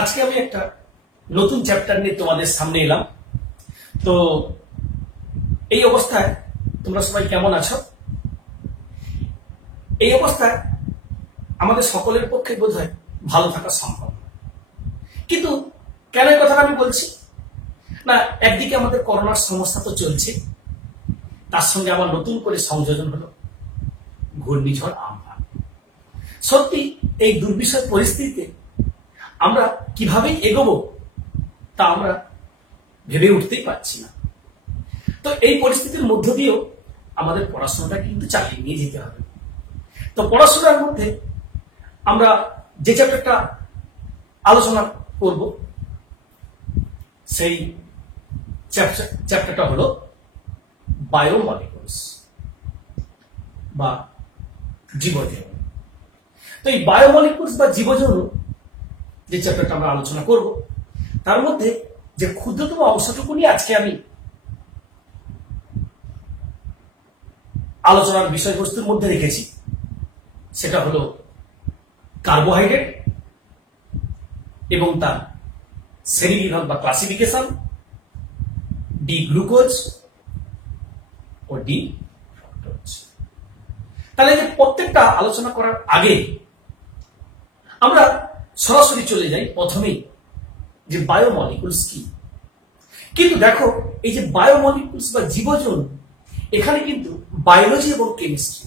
আজকে আমি একটা নতুন চ্যাপ্টার নিয়ে তোমাদের সামনে এলাম। তো এই অবস্থায় তোমরা সবাই কেমন আছো? এই অবস্থায় আমাদের সকলের পক্ষে বোধহয় ভালো থাকা সম্ভব, কিন্তু কেন এই কথাটা আমি বলছি না, একদিকে আমাদের করোনার সমস্যা তো চলছে, তার সঙ্গে আবার নতুন করে সংযোজন হলো ঘূর্ণিঝড় আম্ফান। সত্যি এই দুর্বিষহ পরিস্থিতিতে আমরা কিভাবে এগোবো তা আমরা ভেবে উঠতেই পারছি না। তো এই পরিস্থিতির মধ্য দিয়েও আমাদের পড়াশোনাটা কিন্তু চালিয়ে নিয়ে যেতে হবে। তো পড়াশোনার মধ্যে আমরা যে চ্যাপ্টারটা আলোচনা করব সেই চ্যাপ্টারটা হলো বায়োমলিকুলস বা জীবজনু। তো এই বায়োমলিকুলস বা জীবজনু যে চ্যাপ্টারটা আমরা আলোচনা করব, তার মধ্যে যে ক্ষুদ্রতম অংশটুকু নিয়ে আজকে আমি আলোচনার বিষয়বস্তুর মধ্যে রেখেছি, সেটা হলো কার্বোহাইড্রেট এবং তার শ্রেণীবিভাগ বা ক্লাসিফিকেশন, ডি গ্লুকোজ ও ডি ফ্রুক্টোজ। তাহলে যে প্রত্যেকটা আলোচনা করার আগে আমরা সরাসরি চলে যাই প্রথমেই যে বায়োমলিকুলস কি। কিন্তু দেখো, এই যে বায়োমলিকুলস বা জীবজনু, এখানে কিন্তু বায়োলজি এবং কেমিস্ট্রি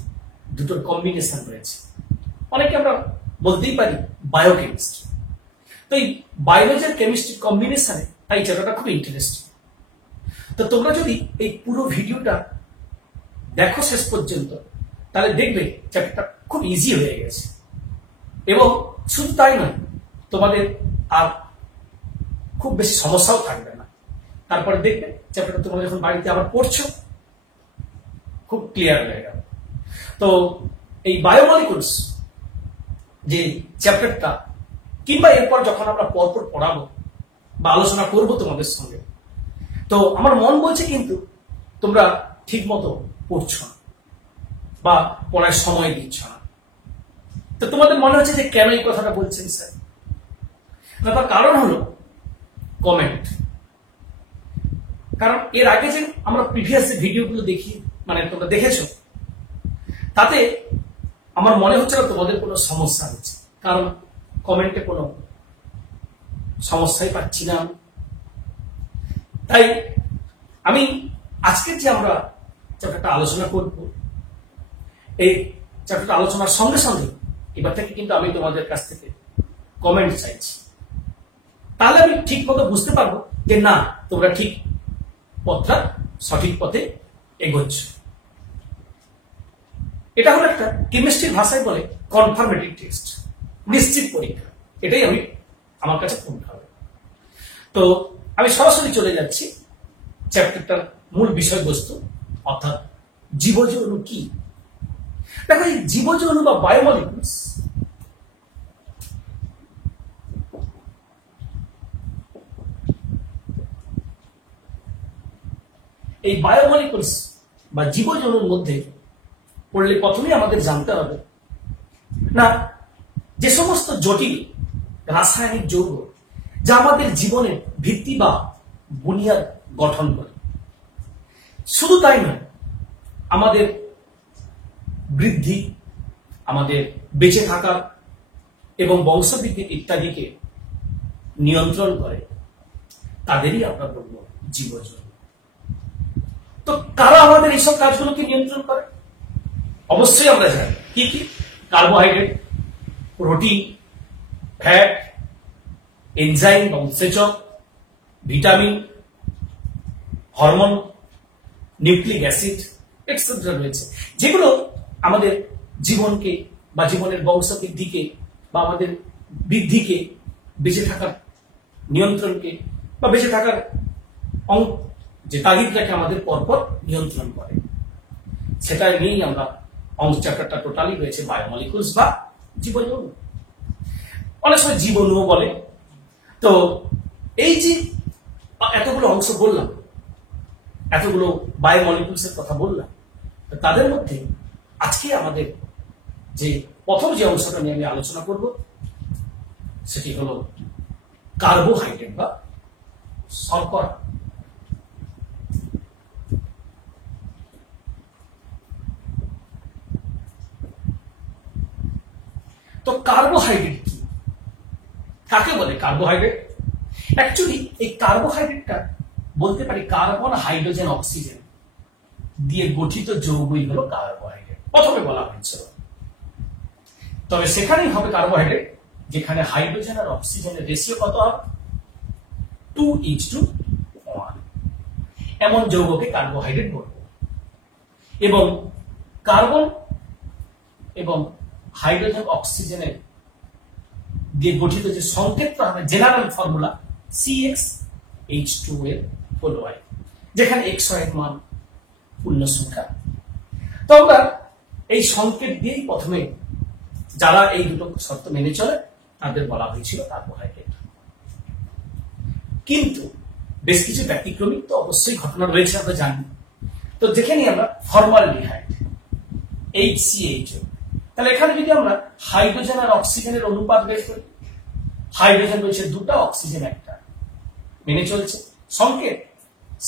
দুটোর কম্বিনেশন রয়েছে। অনেকে আমরা বলতেই পারি বায়োকেমিস্ট্রি। তো এই বায়োলজি আর কেমিস্ট্রির কম্বিনেশনে তাই চ্যাপ্টারটা খুব ইন্টারেস্টিং। তো তোমরা যদি এই পুরো ভিডিওটা দেখো শেষ পর্যন্ত, তাহলে দেখবে চ্যাপ্টারটা খুব ইজি হয়ে গেছে। এবং শুধু তাই নয়, তোমাদের আর খুব বেশি সমস্যাও থাকবে না। তারপরে দেখবে চ্যাপ্টারটা তোমরা যখন বাড়িতে আবার পড়ছো খুব ক্লিয়ার হয়ে গেল। তো এই বায়োমলিকুলস যে চ্যাপ্টারটা, কিংবা এরপর যখন আমরা পরপর পড়াবো বা আলোচনা করব তোমাদের সঙ্গে, তো আমার মন বলছে কিন্তু তোমরা ঠিক মতো পড়ছো না বা পড়ার সময় দিচ্ছ না। তো তোমাদের মনে হচ্ছে যে কেন এই কথাটা বলছেন স্যার? না, তার কারণ হলো কমেন্ট। কারণ এর আগে যে আমরা প্রিভিয়াস যে ভিডিওগুলো দেখি, মানে তোমরা দেখেছো, তাতে আমার মনে হচ্ছে না তোমাদের কোনো সমস্যা হচ্ছে, কারণ কমেন্টে কোনো সমস্যাই পাচ্ছি না। তাই আমি আজকের যে আমরা চ্যাপ্টারটা আলোচনা করব, এই চ্যাপ্টারটা আলোচনার সঙ্গে সঙ্গে এবার থেকে কিন্তু আমি তোমাদের কাছ থেকে কমেন্ট চাইছি। তাহলে আমি ঠিক মতো বুঝতে পারবো যে না, তোমরা ঠিক পথটা সঠিক পথে এগোচ্ছ। এটা হলো একটা কেমিস্ট্রির ভাষায় বলে কনফার্মেটিভ টেস্ট, নিশ্চিত পরীক্ষা। এটাই আমার কাছে পড়তে হবে। তো আমি সরাসরি চলে যাচ্ছি চ্যাপ্টারটার মূল বিষয়বস্তু, অর্থাৎ জীবজনু কি। দেখো, এই জীবজনু বা বায়োমলিকুলস এই বায়োমলিকুলস বা জীবজনুর মধ্যে পড়লে প্রথমেই আমাদের জানতে হবে না, যে সমস্ত জটিল রাসায়নিক যৌগ যা আমাদের জীবনের ভিত্তি বা বুনিয়াদ গঠন করে, শুধু তাই নয়, আমাদের বৃদ্ধি, আমাদের বেঁচে থাকার এবং বংশবৃদ্ধি ইত্যাদিকে নিয়ন্ত্রণ করে, তাদেরই আমরা বলবো জীবজনু। তো কারা আমাদের এইসব কাজগুলোকে নিয়ন্ত্রণ করে? অবশ্যই আমরা জানি কি কি: কার্বোহাইড্রেট, প্রোটিন, ফ্যাট, এনজাইম বা উৎসেচক, vitamin, hormone, nucleic acid etcetera রয়েছে, যেগুলো আমাদের জীবনকে বা জীবনের বংশবৃদ্ধিকে বা আমাদের বৃদ্ধিকে, বেঁচে থাকার নিয়ন্ত্রণকে বা বেঁচে থাকার যে তাগিদটাকে আমাদের পরপর নিয়ন্ত্রণ করে। সেটা নিয়েই আমরা চ্যাপ্টারটা টোটালি রয়েছে বায়োমলিকুলস বা জীবজনু। অনেক সময় জীবনুও বলে। তো এই যে এতগুলো অংশ বললাম, এতগুলো বায়োমলিকুলস এর কথা বললাম, তাদের মধ্যে আজকে আমাদের যে প্রথম যে অংশটা নিয়ে আমি আলোচনা করব, সেটি হলো কার্বোহাইড্রেট বা শর্করা। তো কার্বোহাইড্রেট কি, কাকে বলে কার্বোহাইড্রেট? অ্যাকচুয়ালি এই কার্বোহাইড্রেটটা বলতে পারি কার্বন, হাইড্রোজেন, অক্সিজেন দিয়ে গঠিত যৌগই হলো কার্বোহাইড্রেট, প্রথমে বলা হয়েছিল। তবে সেখানেই হবে কার্বোহাইড্রেট যেখানে হাইড্রোজেন আর অক্সিজেনের রেশিও কত হবে? 2:1। এমন যৌগকে কার্বোহাইড্রেট বলবো। এবং কার্বন এবং হাইড্রোজেন অক্সিজেনের দিয়ে গঠিত যে সংকেতটা হবে জেনারেল ফর্মুলা CxH2n, যেখানে XY এর মান পূর্ণ সংখ্যা। তো আমরা এই সংকেত দিয়েই প্রথমে যারা এই দুটো শর্ত মেনে চলে তাদের বলা হয়েছিল কার্বোহাইড্রেট। কিন্তু বেশ কিছু ব্যতিক্রমিক তো অবশ্যই ঘটনা রয়েছে, আমরা জানি। তো দেখে নিই আমরা ফর্মালডিহাইড HCHO। তাহলে এখানে যদি আমরা হাইড্রোজেন আর অক্সিজেনের অনুপাত বের করি, হাইড্রোজেন রয়েছে দুটা, অক্সিজেন একটা, মেনে চলছে। সংকেত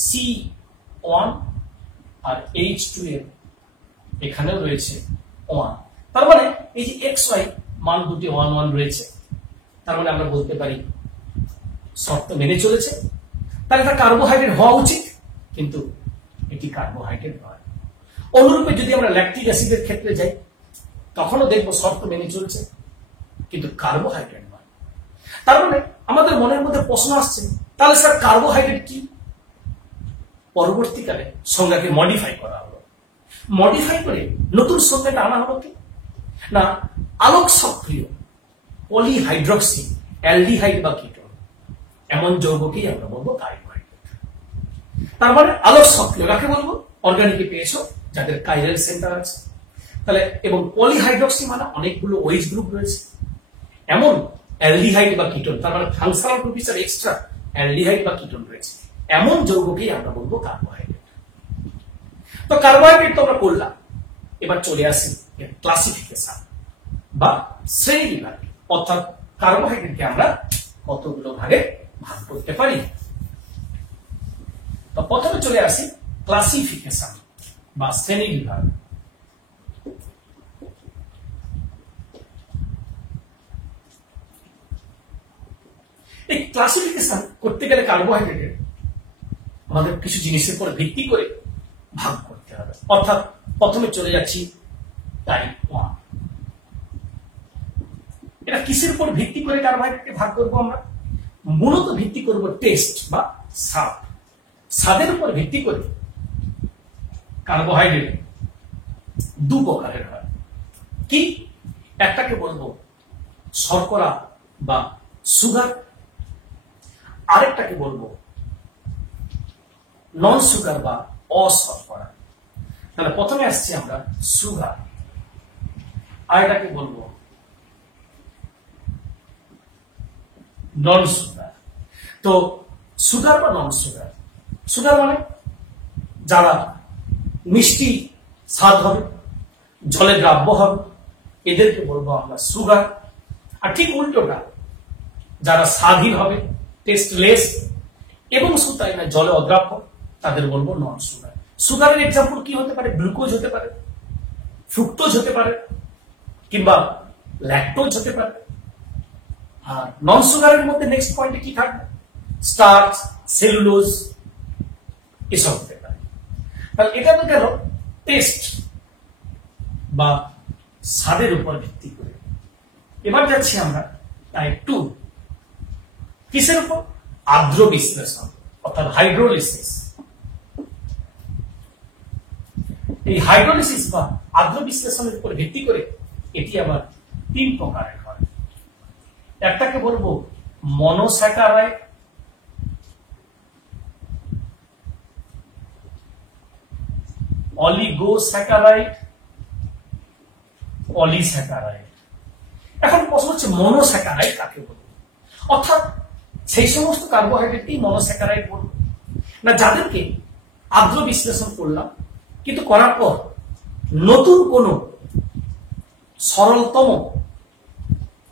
C1 আর H2n এখানেও রয়েছে 1। তার মানে এই যে XY মান দুটি 1 1 রয়েছে, তার মানে আমরা বলতে পারি শর্ত মেনে চলেছে। তাহলে এটা কার্বোহাইড্রেট হওয়া উচিত, কিন্তু এটি কার্বোহাইড্রেট নয়। অনুরূপে যদি আমরা ল্যাকটিক অ্যাসিডের ক্ষেত্রে যাই, তখনও দেখবো শর্ত মেনে চলছে, কিন্তু কার্বোহাইড্রেট নয়। তার মানে আমাদের মনের মধ্যে প্রশ্ন আসছে, তাহলে স্যার কার্বোহাইড্রেট কি? পরবর্তীকালে সংজ্ঞাকে মডিফাই করা হলো, মডিফাই করে নতুন সংজ্ঞাটা আনা হলো কি না, আলোক সক্রিয় পলিহাইড্রক্সি অ্যালডিহাইড বা কিটোন এমন যৌগকেই আমরা বলবো কার্বোহাইড্রেট। তার মানে আলোক সক্রিয় কাকে বলবো? অর্গানিকে পেয়েছো যাদের কাইরাল সেন্টার আছে। তাহলে এবং পলিহাইড্রক্সি মানে অনেকগুলো ওএইচ গ্রুপ রয়েছে, এমন অ্যালডিহাইড বা কিটোন, তার মানে ফাংশনাল গ্রুপ হিসেবে এক্সট্রা অ্যালডিহাইড বা কিটোন রয়েছে, এমন যৌগকেই আমরা বলবো কার্বোহাইড্রেট। তো কার্বোহাইড্রেট তো আমরা করলাম, এবার চলে আসি ক্লাসিফিকেশন বা শ্রেণী বিভাগ, অর্থাৎ কার্বোহাইড্রেটকে আমরা কতগুলো ভাগে ভাগ করতে পারি। তো প্রথমে চলে আসি ক্লাসিফিকেশন বা শ্রেণী বিভাগ। এই ক্লাসিফিকেশন করতে গেলে কার্বোহাইড্রেটের আমাদের কিছু জিনিসের উপর ভিত্তি করে ভাগ করতে হবে। অর্থাৎ প্রথমে চলে যাচ্ছি টাইপ 1। এটা কিসের উপর ভিত্তি করে কার্বোহাইড্রেটকে ভাগ করব? আমরা মূলত ভিত্তি করব টেস্ট বা স্বাদ। স্বাদের উপর ভিত্তি করে কার্বোহাইড্রেট দু প্রকারের হয়। কি? একটাকে বলবো শর্করা বা সুগার, আরেকটাকে বলবো নন সুগার বা অশর্করা। তাহলে প্রথমে আসছি আমরা সুগার, আর এটাকে বলবো নন সুগার। তো সুগার বা নন সুগার, সুগার মানে যারা মিষ্টি স্বাদ হবে, জলে দ্রাব্য হবে, এদেরকে বলবো আমরা সুগার। আর ঠিক উল্টোটা, যারা স্বাদহীন হবে, টেস্টলেস এবং শুধু তাই না জলে অদ্রাব্য, তাদের বলবো নন সুগার। সুগারের এক্সাম্পল কি হতে পারে? গ্লুকোজ হতে পারে, ফ্রুক্টোজ হতে পারে, কিংবা ল্যাকটোজ হতে পারে। আর নন সুগারের মধ্যে নেক্সট পয়েন্টে কি থাকবে? স্টার্চ, সেলুলোজ, এসব হতে পারে। তাহলে এটা তো গেল টেস্ট বা স্বাদের উপর ভিত্তি করে। এবার যাচ্ছি আমরা টাইপ 2। কিসের উপর? আর্দ্র বিশ্লেষণ অর্থাৎ হাইড্রোলিসিস। এই হাইড্রোলিসিস বা আর্দ্র বিশ্লেষণের উপর ভিত্তি করে এটি আবার 3 প্রকারের হয়। একটাকে বলবো মনোস্যাকারাইড, অলিগোস্যাকারাইড, পলিস্যাকারাইড। এখন প্রশ্ন হচ্ছে মনোস্যাকারাইড কাকে বলবো? অর্থাৎ সেই সমস্ত কার্বোহাইড্রেটই মনোস্যাকারাইড বলবো না যাদেরকে আর্দ্র বিশ্লেষণ করলাম, কিন্তু করার পর নতুন কোন সরলতম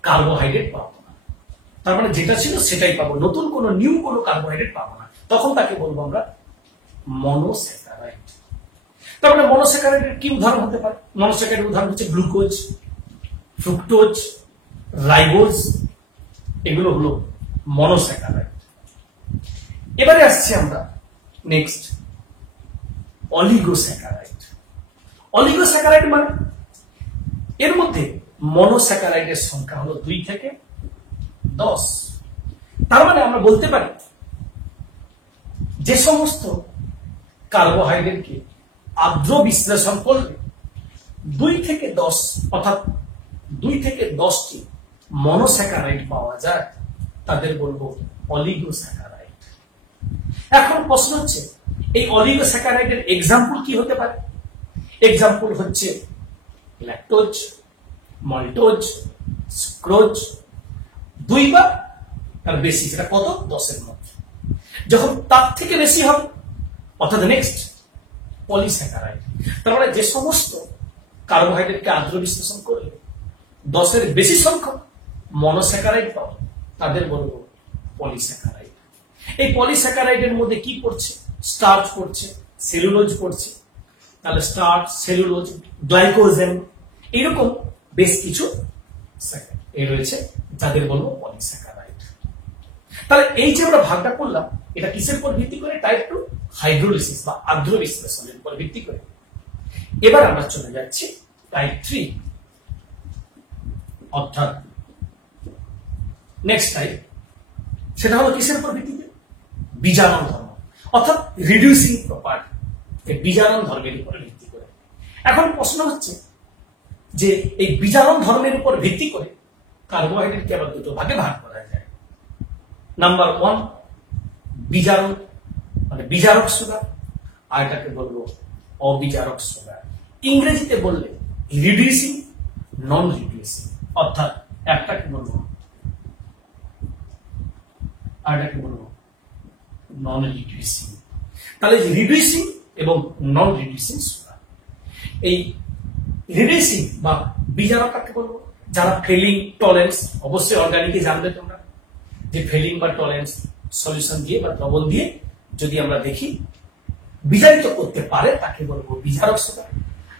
কার্বোহাইড্রেট পাবো না। তার মানে যেটা ছিল সেটাই পাবো, নতুন কোনো নিউ কোনো কার্বোহাইড্রেট পাবো না, তখন তাকে বলবো আমরা মনোস্যাকারাইড। তার মানে মনোস্যাকারাইডের কি উদাহরণ হতে পারে? মনোস্যাকারাইডের উদাহরণ হচ্ছে গ্লুকোজ, ফ্রুক্টোজ, রাইবোজ, এগুলো হলো মনোস্যাকারাইড। এবারে আসছি আমরা নেক্সট অলিগোস্যাকারাইড। অলিগোস্যাকারাইড মানে এর মধ্যে মনোস্যাকারাইডের সংখ্যা হলো 2 থেকে 10। তার মানে আমরা বলতে পারি যে সমস্ত কার্বোহাইড্রেটকে আর্দ্র বিশ্লেষণ করলে 2 থেকে 10 অর্থাৎ 2 থেকে 10টি মনোস্যাকারাইড পাওয়া যায় তাদের বলবো অলিগোস্যাকারাইড। এখন প্রশ্ন হচ্ছে এই অলিগোস্যাকারাইডের এক্সাম্পল কি হতে পারে? এক্সাম্পল হচ্ছে ল্যাকটোজ, মাল্টোজ, সুক্রোজ, 2 বা তার বেশি, সেটা কত? 10 এর মধ্যে। যখন তার থেকে বেশি হবে অর্থাৎ নেক্সট পলিস্যাকারাইড। তার মানে যে সমস্ত কার্বোহাইড্রেটকে আর্দ্র বিশ্লেষণ করলে 10 এর বেশি সংখ্যক মনোস্যাকারাইড পাবে তাদের বলবো পলিস্যাকারাইড। এই পলিস্যাকারাইডের মধ্যে কি পড়ছে? স্টার্চ পড়ছে, সেলুলোজ পড়ছে, তাহলে স্টার্চ, সেলুলোজ, গ্লাইকোজেন, এইরকম বেশ কিছু রয়েছে যাদের বলবো পলিস্যাকারাইড। তাহলে এই যে আমরা ভাগটা করলাম এটা কিসের উপর ভিত্তি করে? টাইপ 2 হাইড্রোলিসিস বা আর্দ্র বিশ্লেষণের উপর ভিত্তি করে। এবার আমরা চলে যাচ্ছি টাইপ 3 অর্থাৎ নেক্সট টাইপ, সেটা হলো কিসের উপর ভিত্তিতে? বিজারণ ধর্ম অর্থাৎ রিডিউসিং প্রপার্টি, এই বিজারণ ধর্মের উপর ভিত্তি করে। এখন প্রশ্ন হচ্ছে যে এই বিজারণ ধর্মের উপর ভিত্তি করে কার্বোহাইড্রেটকে আবার 2 ভাগে ভাগ করা যায়। নাম্বার 1 বিজারণ মানে বিজারক সুগার, আর এটাকে বলবো অবিজারক সুগার। ইংরেজিতে বললে রিডিউসিং, নন রিডিউসিং, অর্থাৎ একটাকে বলবো আর এটাকে বলবো নন রিডিউসিং। তাহলে রিডিউসিং এবং নন রিডিউসিং সুগার। এই রিডিউসিং বা বিজারক কাকে বলবো? যারা ফেলিং টলারেন্স, অবশ্যই অর্গানিকে জানবে তোমরা যে ফেলিং বা টলারেন্স সলিউশন দিয়ে বা দ্রবণ দিয়ে যদি আমরা দেখি বিজারিত করতে পারে তাকে বলবো বিজারক সুগার।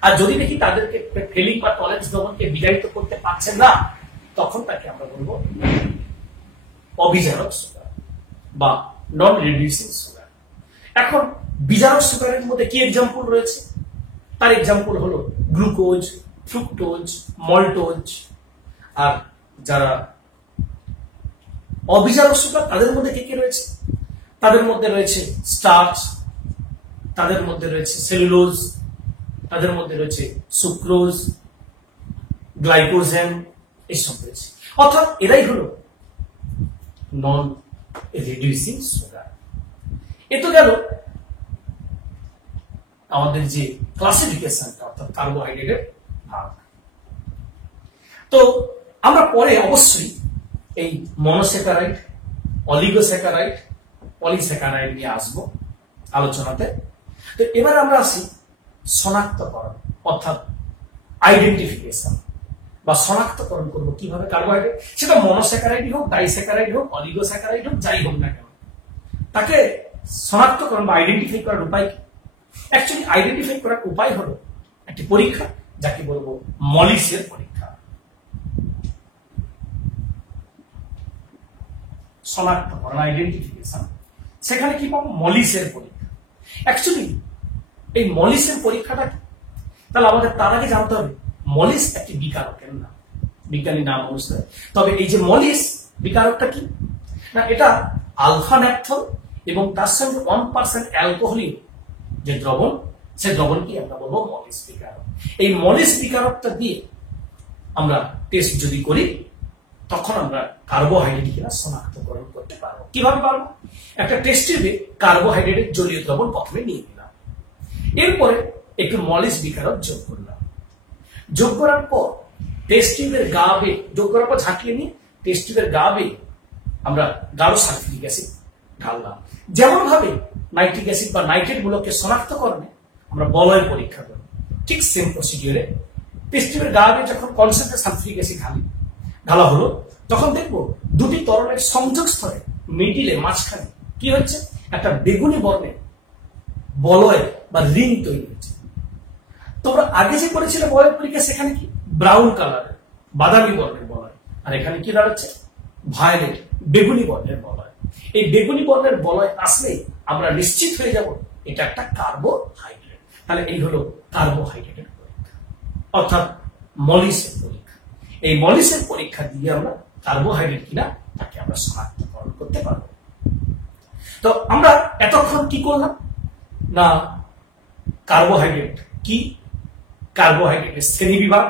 আর যদি দেখি তাদেরকে ফেলিং বা টলারেন্স দ্রবণকে বিজারিত করতে পারছে না তখন তাকে আমরা বলবো অবিজারক সুগার বা নন রিডিউসিং সুগার। এখন বিজারক সুগারের মধ্যে কি এক্সাম্পল রয়েছে? তার এক্সাম্পল হলো গ্লুকোজ, ফ্রুক্টোজ, মল্টোজ। আর যারা অবিজারক সুগার তাদের মধ্যে কি কি রয়েছে? তাদের মধ্যে রয়েছে স্টার্চ, তাদের মধ্যে রয়েছে সেলুলোজ, তাদের মধ্যে রয়েছে সুক্রোজ, গ্লাইকোজেন, এইসব রয়েছে। অর্থাৎ এরাই হলো নন রিডিউসিং সুগার। এ তো গেল আমাদের যে ক্লাসিফিকেশনটা অর্থাৎ কার্বোহাইড্রেটের ভাগ। তো আমরা পরে অবশ্যই এই মনোস্যাকারাইড, অলিগোস্যাকারাইড, পলিস্যাকারাইড নিয়ে আসবো আলোচনাতে। তো এবার আমরা আসি শনাক্তকরণ অর্থাৎ আইডেন্টিফিকেশন বা শনাক্তকরণ করবো কিভাবে কার্বোহাইড্রেট, সেটা মনোস্যাকারাইড হোক, ডাইস্যাকারাইড হোক, অলিগোস্যাকারাইড হোক, যাই হোক না কেন, তাকে শনাক্তকরণ বা আইডেন্টিফাই করার উপায় কি? অ্যাকচুয়ালি আইডেন্টিফাই করার উপায় হলো একটি পরীক্ষা যাকে বলবো মলিসের পরীক্ষা। শনাক্তকরণ আইডেন্টিফিকেশন, সেখানে কি পাবো? মলিসের পরীক্ষা। অ্যাকচুয়ালি এই মলিসের পরীক্ষাটা কি? তাহলে আমাদের তার আগে জানতে হবে মলিস একটি বিকারকের নাম, বিজ্ঞানী নাম অনুসারে। তবে এই যে মলিস বিকারকটা কি না, এটা আলফা ন্যাপথল এবং তার সঙ্গে 1% অ্যালকোহলিক যে দ্রবণ, সে দ্রবণকে আমরা বলবো মলিস বিকারক। এই মলিস বিকারকটা দিয়ে আমরা টেস্ট যদি করি তখন আমরা কার্বোহাইড্রেট কিনা শনাক্তকরণ করতে পারবো। কিভাবে পারবো? একটা টেস্ট টিউবে কার্বোহাইড্রেটের জলীয় দ্রবণ প্রথমে নিয়ে নিলাম, এরপরে একটু মলিস বিকারক যোগ করলাম, যোগ করার পর টেস্ট টিউবের গা বেয়ে যোগ করার পর ঝাঁকিয়ে নিয়ে টেস্ট টিউবের গা বেয়ে আমরা গাঢ় সালফিউরিক অ্যাসিড ঢাললাম। যেমন ভাবে নাইট্রিক অ্যাসিড বা নাইট্রেট গুলোকে শনাক্তকরণে আমরা বলয়ের পরীক্ষা করি, ঠিক সেম প্রসিডিওরে টেস্ট টিউবের গা বেয়ে যখন কনসেন্ট্রেট সালফিউরিক অ্যাসিড ঢালা হলো তখন দেখবো দুটি তরলের সংযোগ স্তরে মিডিলে মাঝখানে কি হচ্ছে, একটা বেগুনি বর্ণের বলয় বা রিং তৈরি হচ্ছে। তোমরা আগে যে করেছিলে বলয়ের পরীক্ষা, সেখানে কি ব্রাউন কালারের বাদামি বর্ণের বলয়, আর এখানে কি দাঁড়াচ্ছে ভায়োলেট বেগুনি বর্ণের বলয়। এই বেগুনি বর্ণের বলয় আসলে আমরা নিশ্চিত হয়ে যাব এটা একটা কার্বোহাইড্রেট। তাহলে এই হলো কার্বোহাইড্রেটের পরীক্ষা, অর্থাৎ মলিসের পরীক্ষা। এই মলিসের পরীক্ষা দিয়ে আমরা কার্বোহাইড্রেট কিনা তাকে আমরা শনাক্তকরণ করতে পারবো। তো আমরা এতক্ষণ কি করলাম না, কার্বোহাইড্রেট কি, কার্বোহাইড্রেটের শ্রেণীবিভাগ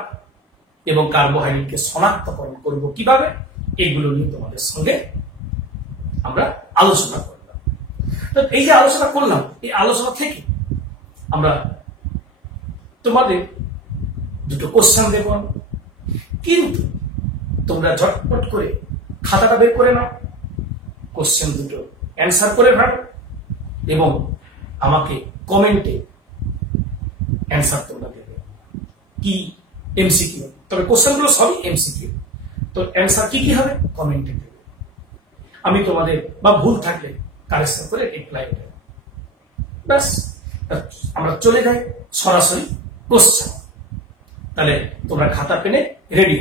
এবং কার্বোহাইড্রেটকে শনাক্তকরণ করব কিভাবে, এগুলো নিয়ে তোমাদের সঙ্গে আমরা আলোচনা করলাম। তো এই যে আলোচনা করলাম, এই আলোচনা থেকে আমরা তোমাদের দুটো কোশ্চেন দেব, কিন্তু তোমরা ঝটপট করে খাতাটা বের করে নাও, কোশ্চেন দুটো অ্যান্সার করে ফেলো এবং আমাকে কমেন্টে অ্যান্সার তোমরা দেবে। কি এমসিকিউ, তবে কোশ্চেনগুলো সবই এমসিকিউ। তো অ্যান্সার কি কি হবে কমেন্টে দেবে, আমি তোমাদের বা ভুল থাকলে কারেকশন করে রিপ্লাই দেব। ব্যাস, আমরা চলে যাই সরাসরি কোশ্চেন। তাহলে তোমরা খাতা পেনে রেডি।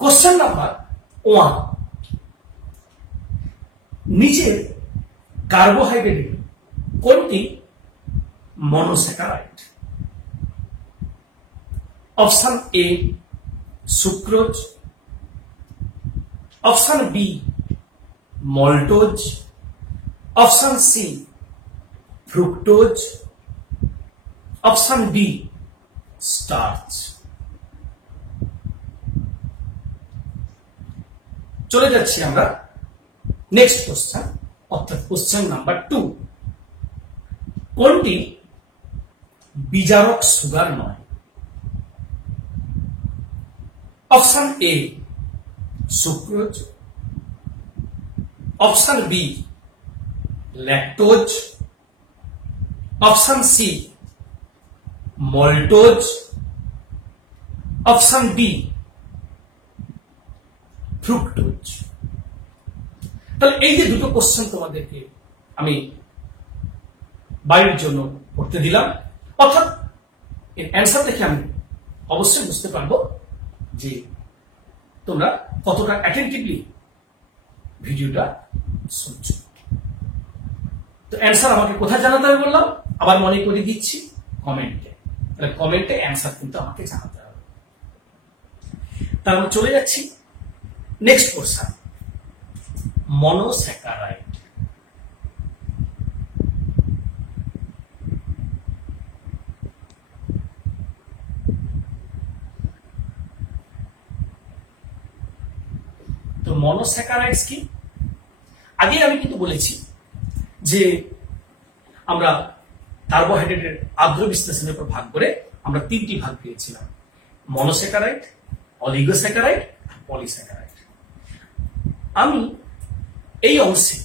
কোশ্চেন নাম্বার 1, নিচের কার্বোহাইড্রেট কোনটি monosaccharide? Option A sucrose, option B maltose, option C fructose, option D starch. চলে যাচ্ছি আমরা নেক্সট কোশ্চেন, অর্থাৎ কোশ্চেন নাম্বার 2, কোনটি বিজারক সুগার নয়? Option A sucrose, option B lactose, option C maltose, option B fructose. তাহলে এই যে দুটো কোশ্চেন তোমাদেরকে আমি বাইরের জন্য পড়তে দিলাম, অর্থাৎ এর অ্যান্সার দেখে আমি অবশ্যই বুঝতে পারবো যে তোমরা কতটা অ্যাটেন্টিভলি ভিডিওটা শুনছো। তো অ্যান্সার আমাকে কোথায় জানাতে হবে বললাম, আবার মনে করে দিচ্ছি কমেন্টে। তাহলে কমেন্টে অ্যান্সার কিন্তু আমাকে জানাতে হবে। তারপর চলে যাচ্ছি নেক্সট কোশ্চেন, মনোস্যাকারাইড। তো মনোস্যাকারাইডস কি? আগে আমি কিন্তু বলেছি যে আমরা কার্বোহাইড্রেটের আদ্র বিশ্লেষণের উপর ভাগ করে আমরা 3টি ভাগ পেয়েছিলাম, মনোস্যাকারাইড, অলিগোস্যাকারাইড, পলিস্যাকারাইড। আমি এই অংশে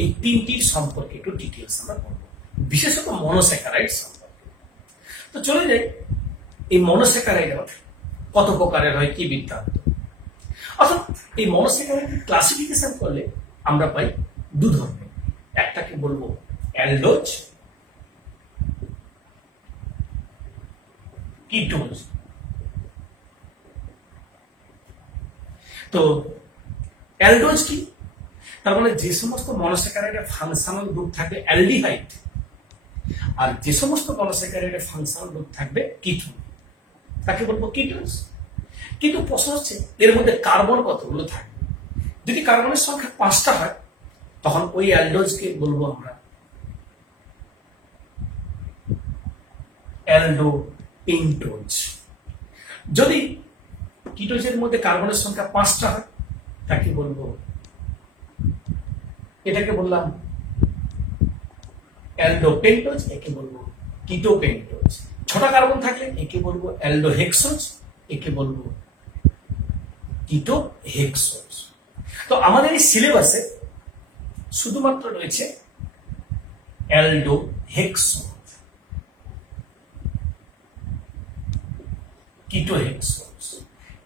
এই 3টির সম্পর্কে একটু ডিটেলস আমরা বলবো, বিশেষত মনোস্যাকারাইড সম্পর্কে। তো চলে যাই, এই মনোস্যাকারাইড কত প্রকারের হয়, কি বৃত্তান্ত। অর্থাৎ এই মনোস্যাকারাইড ক্লাসিফিকেশন করলে আমরা পাই 2 ধরনের, একটাকে বলবো অ্যালডোজ, কিটোজ। তো অ্যালডোজ কি? তার মানে যে সমস্ত মনোস্যাকারাইডের ফাংশনাল গ্রুপ থাকবে অ্যালডিহাইড, আর যে সমস্ত মনোস্যাকারাইডের ফাংশনাল গ্রুপ থাকবে কিটোন, তাকে বলবো কিটোজ। কিন্তু প্রশ্ন হচ্ছে এর মধ্যে কার্বন কতগুলো থাকবে। যদি কার্বনের সংখ্যা 5টা হয় তখন ওই অ্যালডোজকে বলবো আমরা অ্যালডোপেন্টোজ। যদি কিটোজের মধ্যে কার্বনের সংখ্যা 5টা হয় তাকে বলবো, এটাকে বললাম অ্যালডোপেন্টোজ, একে বলবো কিটোপেন্টোজ। 6টা কার্বন থাকলে একে বলবো অ্যালডোহেক্সোজ, একে বলবো কিটোহেক্সোজ। তো আমাদের এই সিলেবাসে শুধুমাত্র রয়েছে অ্যালডোহেক্সোজ। কিটোহেক্সোজ।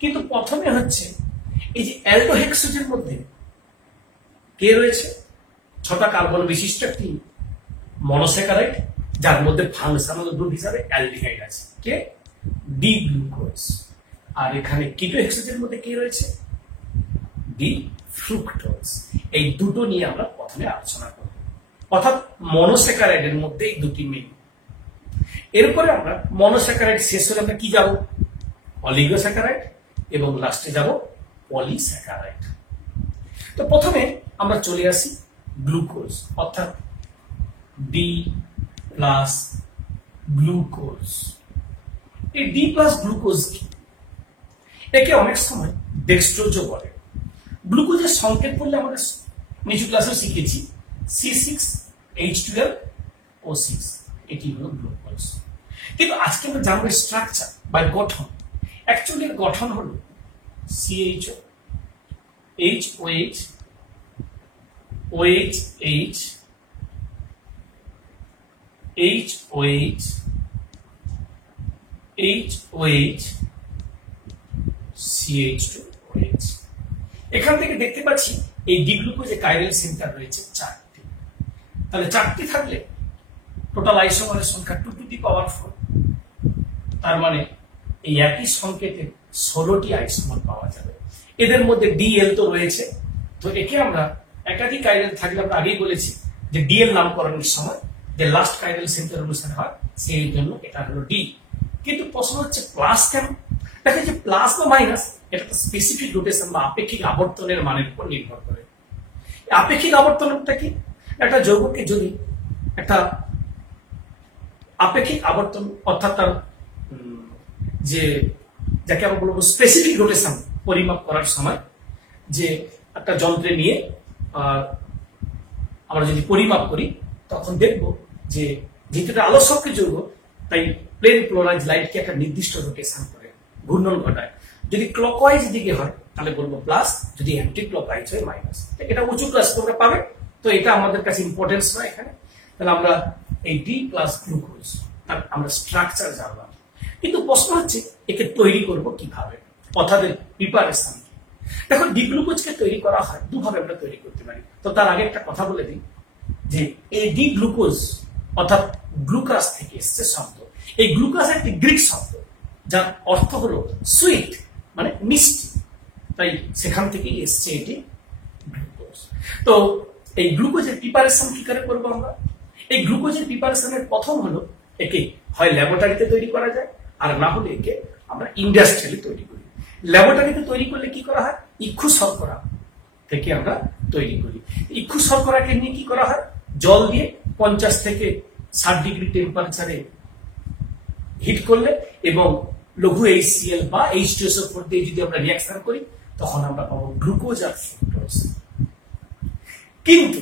কিন্তু প্রথমে হচ্ছে এই যে অ্যালডোহেক্সোজের মধ্যে কে রয়েছে, 6টা কার্বন বিশিষ্ট একটি মনোস্যাকারাইড, যার মধ্যে ফাংশনাল গ্রুপ হিসাবে অ্যালডিহাইড আছে, কে ডি গ্লুকোজ। আর এখানে কিটোহেক্সোজের মধ্যে কে রয়েছে, ডি ফ্রুক্টোজ। এই দুটো নিয়ে আমরা প্রথমে আলোচনা করব, অর্থাৎ মনোস্যাকারাইডের মধ্যে এই দুটি মেইন। এরপরে আমরা মনোস্যাকারাইড শেষ হলে আমরা কি যাব, অলিগোস্যাকারাইড, এবং লাস্টে যাব পলিস্যাকারাইড। তো প্রথমে আমরা চলে আসি গ্লুকোজ, অর্থাৎ ডি প্লাস গ্লুকোজ। এই ডি প্লাস গ্লুকোজ কি, একে অনেক সময় ডেক্সট্রোজও বলে। গ্লুকোজের সংকেত পড়লে আমরা নিচু ক্লাসে শিখেছি C6H12O6, এটি হলো গ্লুকোজ। কিন্তু আজকে আমরা জানবো স্ট্রাকচার বা গঠন। অ্যাকচুয়ালি এর গঠন হলো CHO, HOH, OHH, HOH, HOH, CH2OH। এখান থেকে দেখতে পাচ্ছি এই ডি গ্লুকোজে কাইরাল সেন্টার রয়েছে 4টি। তাহলে 4টি থাকলে টোটাল আইসোমারের সংখ্যা 2 টু দি পাওয়ার 4। তার মানে এই একই সংকেতে 16টি আইসোমার পাওয়া যাবে। এদের মধ্যে ডিএল তো রয়েছে, তো একে আমরা একাধিক কাইরাল থাকলে আমরা আগেই বলেছি যে ডিএল নামকরণের সময় যে লাস্ট কাইরাল সেন্টার অনুসারে হয়, সেই জন্য এটা হলো ডি। কিন্তু প্রশ্ন হচ্ছে প্লাস কেন? দেখা যে প্লাস বা মাইনাস এটা একটা স্পেসিফিক রোটেশন বা আপেক্ষিক আবর্তনের মানের উপর নির্ভর করে। আপেক্ষিক আবর্তনটা কি, একটা যৌগকে যদি একটা আপেক্ষিক আবর্তন, অর্থাৎ তার যে যাকে আমরা বলবো স্পেসিফিক রোটেশন পরিমাপ করার সময় যে একটা যন্ত্রে নিয়ে আমরা যদি পরিমাপ করি, তখন দেখব যে যেহেতু এটা আলোকসক্রিয় যৌগ, তাই প্লেন পোলারাইজ লাইটকে একটা নির্দিষ্ট রোটেশন করে ঘূর্ণন ঘটায়। যদি ক্লকওয়াইজ দিকে হয় তাহলে বলবো প্লাস, যদি অ্যান্টি ক্লকওয়াইজ হয় মাইনাস। এটা উঁচু ক্লাস তোমরা পাবে, তো এটা আমাদের কাছে ইম্পর্টেন্স নয় এখানে। তাহলে আমরা এই ডি প্লাস গ্লুকোজ তার আমরা স্ট্রাকচার জানলাম, কিন্তু প্রশ্ন হচ্ছে একে তৈরি করব কিভাবে, অর্থাৎ প্রিপারেশন। দেখো ডি গ্লুকোজকে তৈরি করা হয় দুভাবে আমরা তৈরি করতে পারি। তো তার আগে একটা কথা বলে দিই যে এই ডি গ্লুকোজ অর্থাৎ গ্লুকাস থেকে এসছে শব্দ। এই গ্লুকাস একটি গ্রিক শব্দ যার অর্থ হলো সুইট, মানে মিষ্টি, তাই সেখান থেকেই এসছে এটি গ্লুকোজ। তো এই গ্লুকোজের প্রিপারেশন কি করে করবো আমরা? এই গ্লুকোজের প্রিপারেশনের প্রথম হলো একে হয় ল্যাবরেটরিতে তৈরি করা যায়, আর না হলে একে আমরা ইন্ডাস্ট্রিয়ালি তৈরি করি। ল্যাবরেটরিতে তৈরি করলে কি করা হয়, ইক্ষু শর্করা থেকে আমরা তৈরি করি। ইক্ষু শর্করাকে নিয়ে কি করা হয়, জল দিয়ে 50 থেকে 60 ডিগ্রি টেম্পারেচারে হিট করলে এবং লঘু HCl বা H2SO4 দিয়ে যদি আমরা রিঅ্যাকশন করি, তখন আমরা পাবো গ্লুকোজ আর ফ্রুক্টোজ। কিন্তু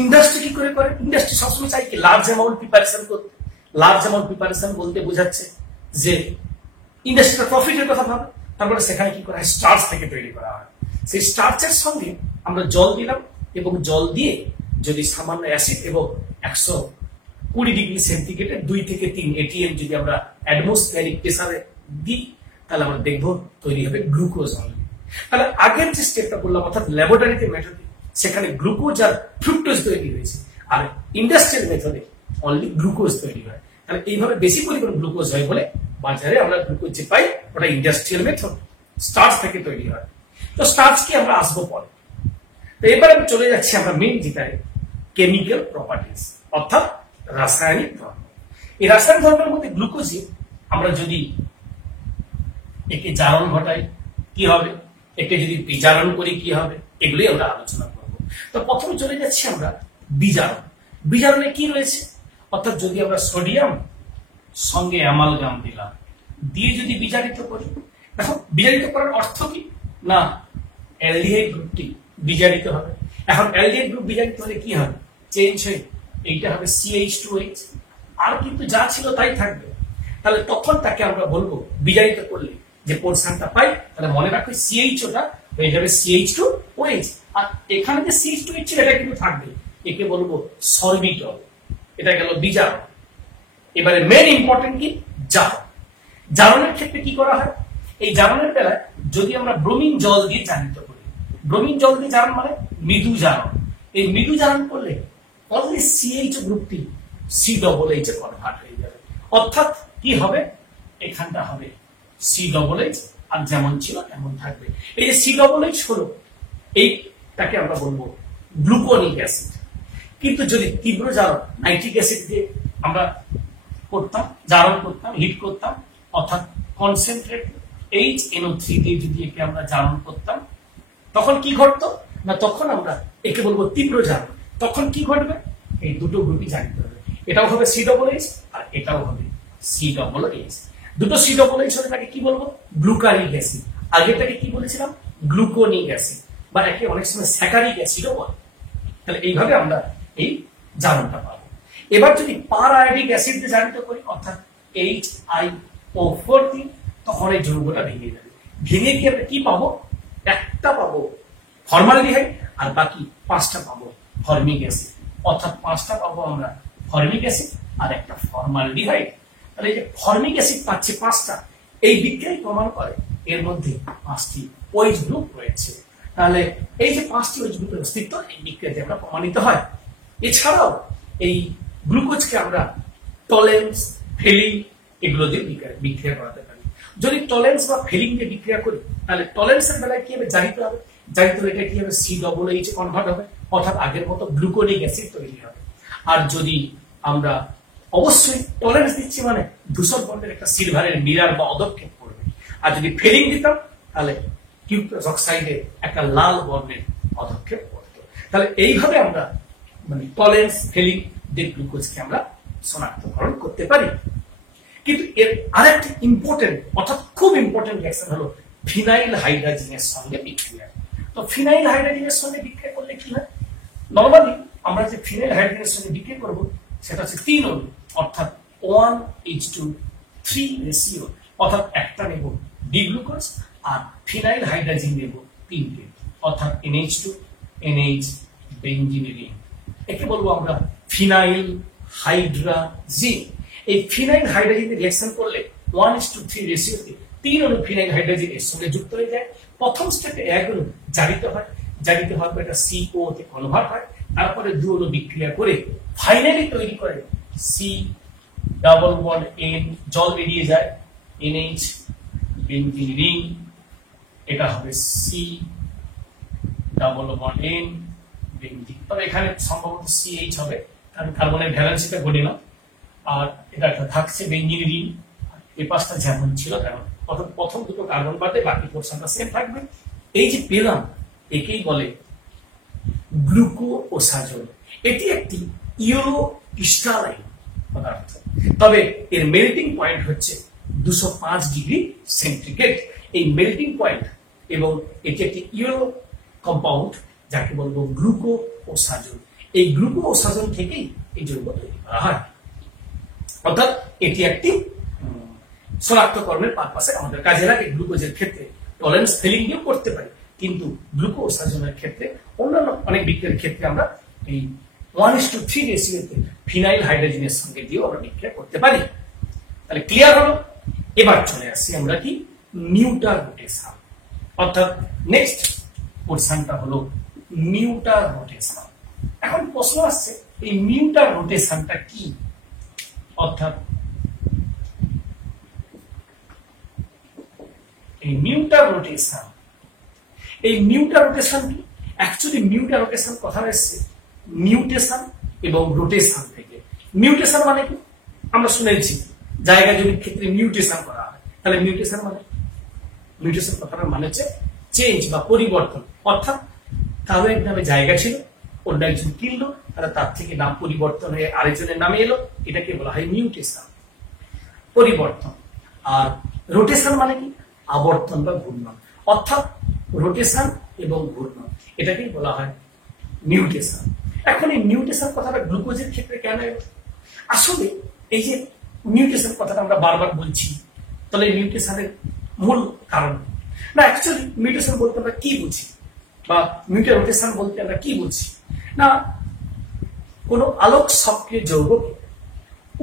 ইন্ডাস্ট্রি কি করে করে? ইন্ডাস্ট্রি সবসময় চাই কি লার্জ অ্যামাউন্ট প্রিপারেশন করতে। লার্জ অ্যামাউন্ট প্রিপারেশন বলতে বোঝাচ্ছে যে ইন্ডাস্ট্রিটা প্রফিটের কথা ভাবে, তারপরে সেখানে কি করা হয়, স্টার্চ থেকে তৈরি করা হয়। সেই স্টার্চের সঙ্গে আমরা জল দিলাম এবং জল দিয়ে যদি সামান্য অ্যাসিড এবং 120 ডিগ্রি সেন্টিগ্রেডে 2 থেকে 3 ATM যদি আমরা অ্যাটমসফিয়ারিক প্রেসারে দিই, তাহলে আমরা দেখবো তৈরি হবে গ্লুকোজ অনলি। তাহলে আগের যে স্টেপটা বললাম অর্থাৎ ল্যাবরেটরিতে মেথডে, সেখানে গ্লুকোজ আর ফ্রুক্টোজ তৈরি হয়েছে, আর ইন্ডাস্ট্রিয়াল মেথডে অনলি গ্লুকোজ তৈরি হয়। তাহলে এইভাবে বেশি পরিমাণে গ্লুকোজ হয় বলে বাজারে আমরা গ্লুকোজ যে পাই ওটা ইন্ডাস্ট্রিয়াল মেথড, স্টার্চ থেকে তৈরি হয়। তো স্টার্চ কি আমরা আসবো পরে। তো এবার আমি চলে যাচ্ছি আমরা মেইন যেটায়, কেমিক্যাল প্রপার্টিজ অর্থাৎ রাসায়নিক ধর্ম। এই রাসায়নিক ধর্মের মধ্যে গ্লুকোজে আমরা যদি একে জারণ ঘটাই কি হবে, একে যদি বিজারণ করি কি হবে, এগুলোই আমরা আলোচনা করব। তো প্রথমে চলে যাচ্ছি আমরা বিজারণ। বিজারণে কি রয়েছে, অর্থাৎ যদি আমরা সোডিয়াম সঙ্গে অ্যামালগাম দিলাম, দিয়ে যদি বিজারিত করি, দেখো বিজারিত করার অর্থ কি না, অ্যালডিহাইড গ্রুপটি বিজারিত হবে। এখন অ্যালডিহাইড গ্রুপ বিজারিত হলে কি হবে, চেঞ্জ হয়ে এইটা হবে CH2H, আর কিন্তু যা ছিল তাই থাকবে। তাহলে তখন তাকে আমরা বলবো বিজারিত করলে যে পোরশনটা পাই, তাহলে মনে রাখো CHOটা হয়ে যাবে CH2OH, আর এখানে যে CH2H ছিল এটা কিন্তু থাকবে, একে বলবো সরবিটল। এটা গেল বিজারণ। এবারে মেন ইম্পর্টেন্ট কি, জারণ। জারণের ক্ষেত্রে কি করা হয়? এই জারণের বেলায় যদি আমরা ব্রোমিন জল দিয়ে জারিত করি, ব্রোমিন জল দিয়ে জারণ মানে মৃদু জারণ। এই মৃদু জারণ করলে অনলি সিএইচ গ্রুপটি সি ডবল এইচ এ কনভার্ট হয়ে যাবে। অর্থাৎ কি হবে? এখানটা হবে সি ডবল এইচ, আর যেমন ছিল তেমন থাকবে। এই যে সি ডবল এইচ হলো, এইটাকে আমরা বলবো গ্লুকোনিক অ্যাসিড। কিন্তু যদি তীব্র জারণ নাইট্রিক অ্যাসিড দিয়ে আমরা করতাম, জারণ করতাম, হিট করতাম, অর্থাৎ কনসেন্ট্রেট HNO3 দিয়ে যদি একে আমরা জারণ করতাম, তখন কি ঘটতো না, তখন আমরা একে বলবো তীব্র জারণ। তখন কি ঘটবে? এই দুটো গ্রুপই জানিতে হবে, এটাও হবে সি ডবল এইচ আর এটাও হবে সি ডবল এইচ। দুটো সি ডবল এইচ হলে তাকে কি বলবো? গ্লুকারিক অ্যাসিড। আগেটাকে কি বলেছিলাম? গ্লুকোনিক অ্যাসিড, বা একে অনেক সময় স্যাকারিক অ্যাসিডও বলে। তাহলে এইভাবে আমরা এই জারণটা পাবো। এবার যদি পার আয়োডিক অ্যাসিড দিয়ে জারিত করি, অর্থাৎ HiO4, তখন এই যৌগটা ভেঙে যাবে। ভেঙে গিয়ে আমরা কি পাবো? একটা পাবো ফর্মালডিহাইড, আর বাকি 5টা পাবো ফর্মিক অ্যাসিড। অর্থাৎ 5টা পাবো আমরা ফর্মিক অ্যাসিড আর একটা ফর্মালডিহাইড। তাহলে এই যে ফর্মিক অ্যাসিড পাচ্ছে 5টা, এই বিক্রিয়ায় প্রমাণ করে এর মধ্যে 5টি OH গ্রুপ রয়েছে। তাহলে এই যে 5টি OH গ্রুপের অস্তিত্ব এই বিক্রিয়াতে আমরা প্রমাণিত হয়। এছাড়াও এই গ্লুকোজকে আমরা টলেন্স, ফেলিং এগুলো দিয়ে বিক্রিয়া করাতে পারি। যদি টলেন্স বা ফেলিং দিয়ে বিক্রিয়া করি, তাহলে টলেন্সের বেলায় কি হবে? জারিত হবে। জারিত হলে এটা কি হবে? সি ডবল এইচ কনভার্ট হবে, অর্থাৎ আগের মতো গ্লুকোনিক অ্যাসিড তৈরি হবে। আর যদি আমরা অবশ্যই টলেন্স দিচ্ছি মানে ধূসর বর্ণের একটা সিলভারের মিরার বা অদক্ষেপ পড়বে। আর যদি ফেলিং দিতাম তাহলে কিউপ্রাস অক্সাইডের একটা লাল বর্ণের অদক্ষেপ পড়তো। তাহলে এইভাবে আমরা মানে টলেন্স, ফেলিং দিয়ে গ্লুকোজকে আমরা শনাক্তকরণ করতে পারি। কিন্তু এর আরেকটি ইম্পর্টেন্ট, অর্থাৎ খুব ইম্পর্টেন্ট রিঅ্যাকশন হলো ফিনাইল হাইড্রাজিনের সঙ্গে বিক্রিয়া। তো ফিনাইল হাইড্রাজিনের সঙ্গে বিক্রিয়া করলে কি হয়? নরমালি আমরা যে ফিনাইল হাইড্রাজিনের সঙ্গে বিক্রিয়া করব সেটা হচ্ছে 3 অণু, অর্থাৎ 1:3 রেশিও, অর্থাৎ একটা নেব ডি গ্লুকোজ আর ফিনাইল হাইড্রাজিন নেব 3টে, অর্থাৎ NH2 NH বেঞ্জিন রিং। একে বলবো আমরা ফিনাইল হাইড্রাজিন। এই ফিনাইল হাইড্রাজিনের রিঅ্যাকশন করলে 1:3 রেশিওতে 3 অণু ফিনাইল হাইড্রাজিন এর সঙ্গে যুক্ত হয়ে যায়। প্রথম স্টেপে 1 অণু জারিত হয়, জারিত হওয়ার পর এটা CO তে কনভার্ট হয়, তারপরে 2 অণু বিক্রিয়া করে ফাইনালি তৈরি করে C+N, জল বেরিয়ে যায়, NH বেঞ্জিন রিং, এটা হবে C+N বেঞ্জিন। তবে এখানে সম্ভবত CH হবে, কারণ কার্বনের ভ্যালেন্সিটা ঘটে না। আর এটা একটা থাকছে বেঞ্জিন রিং, এই পাশটা যেমন ছিল তেমন, অর্থাৎ প্রথম দুটো কার্বন বাদে বাকি পোরশনটা সেম থাকবে। এই যে পেলাম একেই বলে গ্লুকোওসাজোল। এটি একটি ইয়েলো ক্রিস্টালাইন পদার্থ, তবে এর মেল্টিং পয়েন্ট হচ্ছে 205 ডিগ্রি সেন্টিগ্রেড। এই মেল্টিং পয়েন্ট এবং এটি একটি ইয়েলো কম্পাউন্ড যাকে বলবো গ্লুকোওসাজোল। এই গ্লুকোওসাজোল থেকেই এই যৌগ তৈরি করা হয়। অর্থাৎ এটি একটি শনাক্তকরণের পারপাসে আমাদের কাজে লাগে। গ্লুকোজের ক্ষেত্রে টলেন্স, ফিলিং দিয়েও করতে পারি, কিন্তু গ্লুকোওসাজোলের ক্ষেত্রে অন্যান্য অনেক বিক্রিয়ার ক্ষেত্রে আমরা এই 1:3 রেশিওতে ফিনাইল হাইড্রোজেনের সঙ্গে দিয়েও আমরা বিক্রিয়া করতে পারি। তাহলে ক্লিয়ার হলো। এবার চলে আসি আমরা কি নিউটার রোটেশন, অর্থাৎ নেক্সট পোরশনটা হলো নিউটার রোটেশন। এখন প্রশ্ন আসছে এই নিউটার রোটেশনটা কি? অর্থাৎ এই নিউটার রোটেশন, এই নিউটার রোটেশন কি? অ্যাকচুয়ালি নিউটার রোটেশন কথা এসেছে মিউটেশন এবং রোটেশন থেকে। মিউটেশন মানে কি? আমরা শুনেছি জায়গা জমির ক্ষেত্রে মিউটেশন করা হয়। তাহলে মিউটেশন মানে, মিউটেশন কথাটার মানে হচ্ছে চেঞ্জ বা পরিবর্তন। অর্থাৎ কারো এক নামে জায়গা ছিল, অন্য একজন কিনলো, তাহলে তার থেকে নাম পরিবর্তন হয়ে আরেকজনের নামে এলো, এটাকে বলা হয় মিউটেশন, পরিবর্তন। আর রোটেশন মানে কি? আবর্তন বা ঘূর্ণন। অর্থাৎ রোটেশন এবং ঘূর্ণন, এটাকেই বলা হয় মিউটেশন। এখন এই মিউটেশন কথাটা গ্লুকোজের ক্ষেত্রে কেন এলো? আসলে এই যে মিউটেশন কথাটা আমরা বারবার বলছি, তাহলে মিউটেশনের মূল কারণ না, অ্যাকচুয়ালি মিউটেশন বলতে আমরা কি বুঝি বা মিউটার রোটেশন বলতে আমরা কি বুঝি? না, কোন আলোক সক্রিয় যৌগকে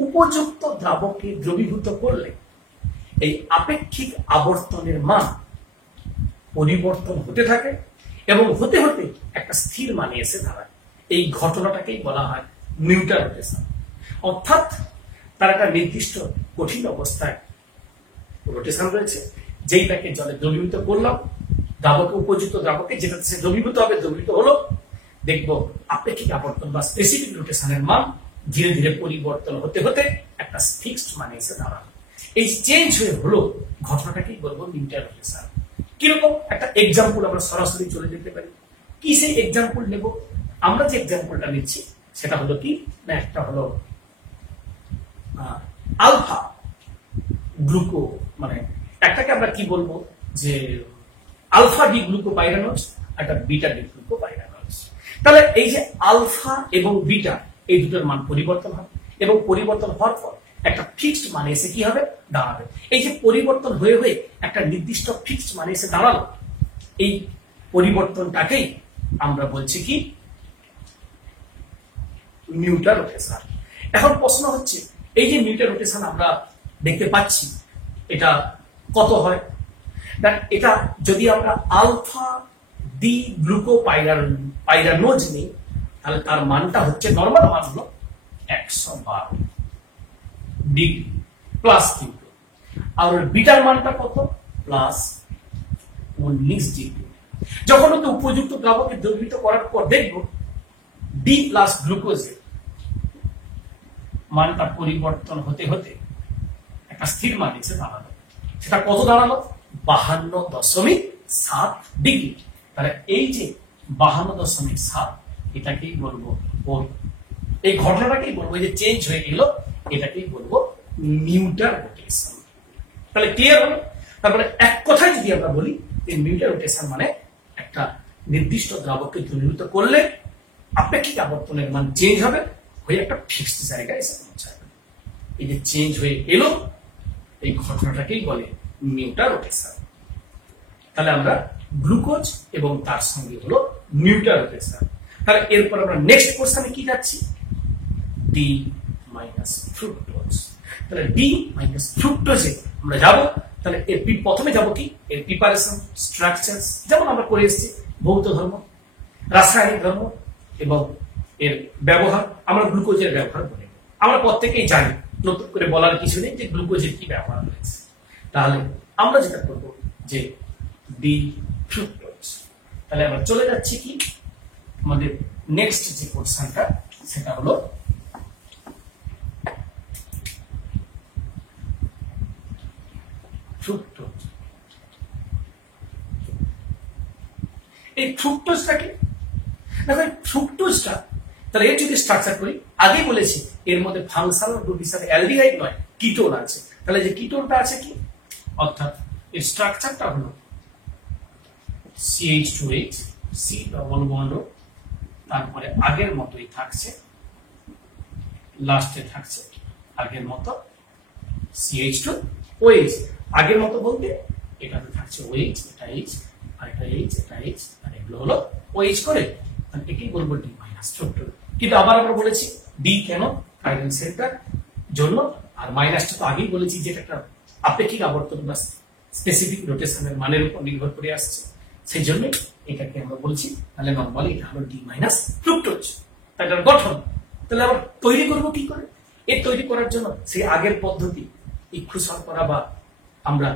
উপযুক্ত দ্রাবকে দ্রবীভূত করলে এই আপেক্ষিক আবর্তনের মান পরিবর্তন হতে থাকে এবং হতে হতে একটা স্থির মানে এসে দাঁড়ায়। এই ঘটনাটাকেই বলা হয় নিউটন রোটেশন। অর্থাৎ তার একটা নির্দিষ্ট কঠিন অবস্থায় রোটেশন রয়েছে, যেইটাকে জলে দ্রবীভূত করলাম, দ্রাবকে উপযুক্ত দ্রাবকে যেটা সে দ্রবীভূত হবে, দ্রবীভূত হলো, দেখবো আপেক্ষিক আবর্তন বা স্পেসিফিক রোটেশনের মান ধীরে ধীরে পরিবর্তন হতে হতে একটা ফিক্সড মানে এসে দাঁড়ালো। এই চেঞ্জ হয়ে হলো ঘটনাটাকেই বলবো নিউটন রোটেশন। কিরকম একটা এক্সাম্পল আমরা সরাসরি চলে যেতে পারি। কি সেই এক্সাম্পল নেব? আমরা যে এক্সাম্পলটা নিচ্ছি সেটা হলো কি না, একটা হলো আলফা গ্লুকো, মানে একটাকে আমরা কি বলবো যে আলফা ডি গ্লুকোপাইরানোজ, একটা বিটা ডি গ্লুকোপাইরানোজ। তাহলে এই যে আলফা এবং বিটা এই দুটোর মান পরিবর্তন হবে এবং পরিবর্তন হওয়ার পর একটা ফিক্সড মানে এসে কি হবে দাঁড়াবে। এই যে পরিবর্তন হয়ে হয়ে একটা নির্দিষ্ট ফিক্সড মানে এসে দাঁড়ালো, এই পরিবর্তনটাকেই আমরা বলছি কি নিউটন রোটেশন। এখন প্রশ্ন হচ্ছে এই যে নিউটন রোটেশন আমরা দেখতে পাচ্ছি এটা কত হয়? এটা যদি আমরা আলফা ডি গ্লুকোপাইরানোজ নিই তাহলে তার মানটা হচ্ছে নরমাল মান হলো 112 ডিগ্রি প্লাস কিন্তু, আর বিটার মানটা কত? Plus 19 degree. যখন ওকে উপযুক্ত দ্রাবকে দ্রবীভূত করার পর দেখব ডি প্লাস গ্লুকোজের মানটা পরিবর্তন হতে হতে একটা স্থির মান এসে দাঁড়ালো। সেটা কত দাঁড়ালো? 52.7 ডিগ্রি। তাহলে এই যে 52.7 এটাকেই বলবো এই ঘটনাটাকেই বলবো, এই যে চেঞ্জ হয়ে গেল এটাকেই বলবো নিউটন রোটেশন। তাহলে ক্লিয়ার হলো? তারপরে এক কথায় যদি আমরা বলি যে নিউটন রোটেশন মানে একটা নির্দিষ্ট দ্রাবককে দ্রবীভূত করলে আপেক্ষিক আবর্তনের মান চেঞ্জ হবে, হয়ে একটা ফিক্সড জায়গায় এসে পৌঁছাবে। এই যে চেঞ্জ হয়ে এলো এই ঘটনাটাকেই বলে নিউটন রোটেশন। তাহলে আমরা গ্লুকোজ এবং তার সঙ্গে হলো নিউটন রোটেশন। তাহলে এরপর আমরা নেক্সট কোশ্চেনে কি যাচ্ছি? D minus fructose. তাহলে ডি মাইনাস ফ্রুক্টোজে আমরা যাব। তাহলে এর প্রথমে যাব কি এর প্রিপারেশন, স্ট্রাকচারস, যেমন আমরা করে এসেছি ভৌত ধর্ম, রাসায়নিক ধর্ম এবং এর ব্যবহার। আমরা গ্লুকোজের ব্যবহার বলে আমরা প্রত্যেকেই জানি, নতুন করে বলার কিছু নেই যে গ্লুকোজের কি ব্যবহার রয়েছে। তাহলে আমরা যেটা করবো যে ডি ফ্রুক্টোজ। তাহলে আমরা চলে যাচ্ছি কি আমাদের নেক্সট যে কোশ্চেনটা সেটা হলো ফ্রুক্টোজ। এই ফ্রুক্টোজটাকে দেখো, ফ্রুক্টোজটা তাহলে এর যদি স্ট্রাকচার করি, আগেই বলেছি এর মধ্যে ফাংশনাল গ্রুপ হিসাবে অ্যালডিহাইড নয় কিটোন আছে। তাহলে যে কিটোনটা আছে কি, অর্থাৎ এর স্ট্রাকচারটা হলো CH2H, C ডবল বন্ড, তারপরে আগের মতোই থাকছে, লাস্টে থাকছে আগের মতো CH2OH। আগের মতো বলতে এটাতে থাকছে OH, এটা H, আর এটা H, এটা H, আর এগুলো হলো OH করে, একেই বলবো ডি মাইনাস ফ্রুক্টোজ। কিন্তু আবার আমরা বলেছি ডি কেন? কাইনেল সেন্টার জন্য, আর মাইনাসটা তো আগেই বলেছি যে এটা একটা আপেক্ষিক আবর্তন বা স্পেসিফিক রোটেশনের মানের উপর নির্ভর করে আসছে, সেই জন্য এটাকে আমরা বলছি। তাহলে নরমালি এটা হলো ডি মাইনাস ফ্রুক্টোজ। এটার গঠন তাহলে আবার তৈরি করবো কি করে? এর তৈরি করার জন্য সেই আগের পদ্ধতি ইক্ষু শর্করা বা আমরা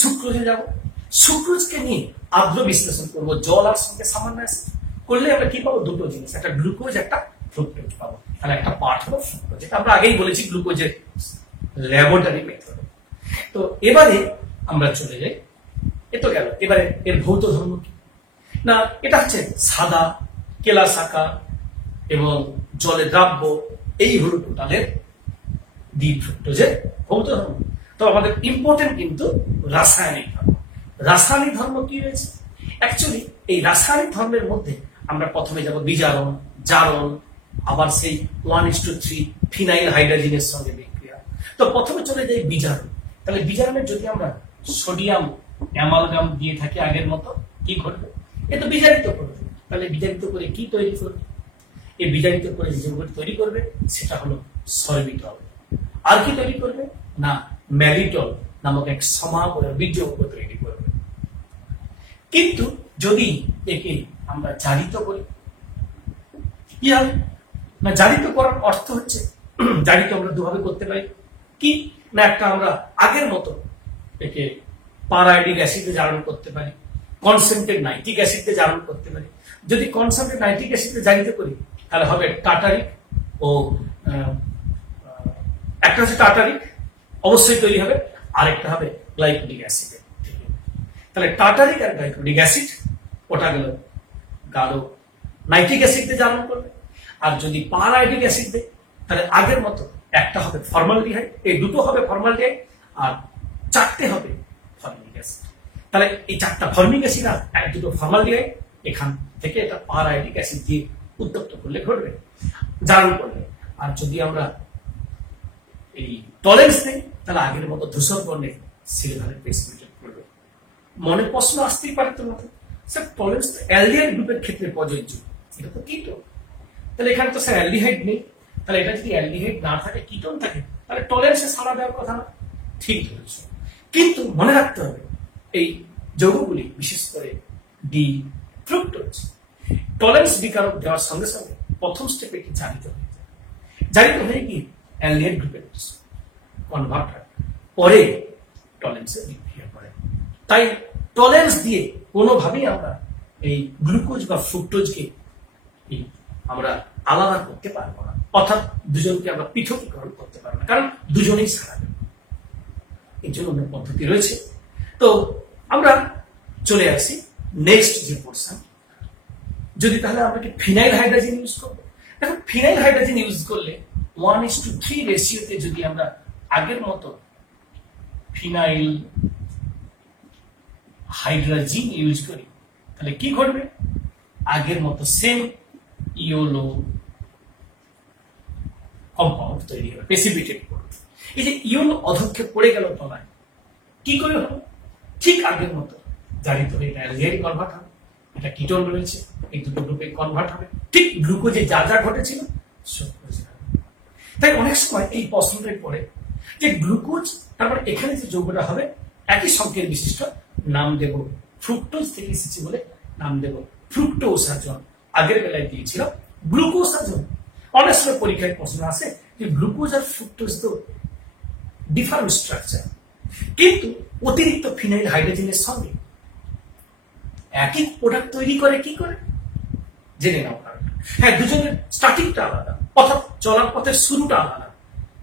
সুক্রোজে যাব। সুক্রোজকে নিয়ে আর্দ্র বিশ্লেষণ করবো, জল আর সঙ্গে সামান্য অ্যাসিড করলে আমরা কি পাবো? দুটো জিনিস, একটা গ্লুকোজ, একটা ফ্রুক্টোজ পাবো। তাহলে একটা পার্ট হলো ফ্রুক্টোজ, যেটা আমরা আগেই বলেছি গ্লুকোজের ল্যাবরেটরি মেথড। তো এবারে আমরা চলে যাই, এ তো গেল। এবারে এর ভৌত ধর্ম কি না, এটা হচ্ছে সাদা, কেলাসাকা এবং জলে দ্রাব্য, এই হলো টোটালের ডি ফ্রুক্টোজের ভৌত ধর্ম। তো আমাদের ইম্পর্টেন্ট কিন্তু রাসায়নিক ধর্ম। রাসায়নিক ধর্ম কি রয়েছে? অ্যাকচুয়ালি এই রাসায়নিক ধর্মের মধ্যে আমরা প্রথমে যাব বিজারণ, জারণ, আবার সেই 1:3 ফিনাইল হাইড্রোজেনের সঙ্গে বিক্রিয়া। তো প্রথমে চলে যাই বিজারণ। তাহলে বিজারণের যদি আমরা সোডিয়াম অ্যামালগাম দিয়ে থাকি আগের মতো, কি ঘটবে? এ তো বিজারিত করবে। তাহলে বিজারিত করে কি তৈরি করবে? এই বিজারিত করে যে যৌগটি তৈরি করবে সেটা হলো সরবিটল। আর কি তৈরি করবে না ম্যালিটল, নামক এক সমাবয়ব বীর্যক তৈরি করবে। কিন্তু যদি একে আমরা জারিত করি, কি হবে না, জারিত করার অর্থ হচ্ছে জারিত আমরা দুভাবে করতে পারি। কি না, একটা আমরা আগের মতো একে পারাইডিক অ্যাসিডে জারণ করতে পারি, কনসেন্ট্রেট নাইট্রিক অ্যাসিডে জারণ করতে পারি। যদি কনসেন্ট্রেট নাইট্রিক অ্যাসিডে জারিত করি তাহলে হবে টার্টারিক ও একটা হচ্ছে টার্টারিক অবশ্যই তৈরি হবে, আরেকটা হবে গ্লাইকোলিক অ্যাসিডে। তাহলে টার্টারিক আর গ্লাইকোলিক অ্যাসিড ওটা গেল গাঢ় নাইট্রিক অ্যাসিড দিয়ে জারণ করবে। আর যদি পারাইডিক অ্যাসিড দেয় তাহলে আগের মতো একটা হবে ফর্মালডিহাইড, এই দুটো হবে ফর্মালডিহাইড আর চারটে হবে ফর্মিক অ্যাসিড। তাহলে এই চারটা ফর্মিক অ্যাসিড আর দুটো ফর্মালডিহাইড এখান থেকে এটা পারাইডিক অ্যাসিড দিয়ে উত্তপ্ত করলে ঘটবে, জারণ করলে। আর যদি আমরা এই টলেন্স দেই তাহলে আগের মতো ধূসর বর্ণের সিলভারের প্রেসিপিটেট করবে। মনে প্রশ্ন আসতেই পারে তোমাদের, স্যার টলেন্স তো অ্যালডিহাইড গ্রুপের ক্ষেত্রে প্রযোজ্য, এটা তো কিটোন, তাহলে এখানে তো স্যার অ্যালডিহাইড নেই, তাহলে এটা যদি অ্যালডিহাইড না থাকে কিটোন থাকে তাহলে টলেন্সে সাড়া দেওয়ার কথা না। ঠিক ধরেছে, কিন্তু মনে রাখতে হবে এই যৌগগুলি বিশেষ করে ডি ফ্রুক্টোজ টলেন্স বিকারক দেওয়ার সঙ্গে সঙ্গে প্রথম স্টেপে কি জারিত হয়ে যায়, জারিত হয়ে গিয়ে অ্যালডিহাইড গ্রুপে কনভার্ট হয়, পরে টলেন্সে বিক্রিয়া করে। তাই টলেন্স দিয়ে কোনোভাবেই আমরা এই গ্লুকোজ বা ফ্রুক্টোজকে আমরা আলাদা করতে পারবো না, অর্থাৎ দুজনকে আমরা পৃথকীকরণ করতে পারবো না, কারণ দুজনেই সারা দেবে। এই জন্য অনেক পদ্ধতি রয়েছে। তো আমরা চলে আসি নেক্সট যে পোর্শন, যদি তাহলে আমরা কি ফিনাইল হাইড্রোজেন ইউজ করবো। দেখো ফিনাইল হাইড্রোজেন ইউজ করলে 1:3 রেশিওতে যদি আমরা আগের মতো ফিনাইল হাইড্রোজেন ইউজ করি তাহলে কি ঘটবে, আগের মতো সেম ইয়োলো কম্পাউন্ড তৈরি হবে, প্রেসিপিটেট করবে। এই যে ইয়োলো অধক্ষেপ পড়ে গেল তলায়, কি করে হবে, ঠিক আগের মতো জারিত হয়ে অ্যালডিহাইড কনভার্ট হবে, এটা কিটোন রয়েছে, এই দুটো গ্রুপে কনভার্ট হবে, ঠিক গ্লুকোজে যা যা ঘটেছিল সুক্রোজে হবে। তাই অনেক সময় এই প্রশ্নটাই পড়ে যে গ্লুকোজ, তারপর এখানে যে যৌগটা হবে একই সংকেত বিশিষ্ট, নাম দেব ফ্রুক্টোজ থেকে এসেছে বলে নাম দেব ফ্রুক্টোসাজন, আগের বেলায় দিয়েছিল গ্লুকোসাজন। অনেক সময় পরীক্ষায় প্রশ্ন আসে যে গ্লুকোজ আর ফ্রুক্টোজ তো ডিফারেন্ট স্ট্রাকচার, কিন্তু অতিরিক্ত ফিনাইল হাইড্রোজেনের সঙ্গে একই প্রোডাক্ট তৈরি করে কি করে জেনে নাও। হ্যাঁ, দুজনের স্টার্টিংটা আলাদা, অর্থাৎ চলার পথের শুরুটা আলাদা,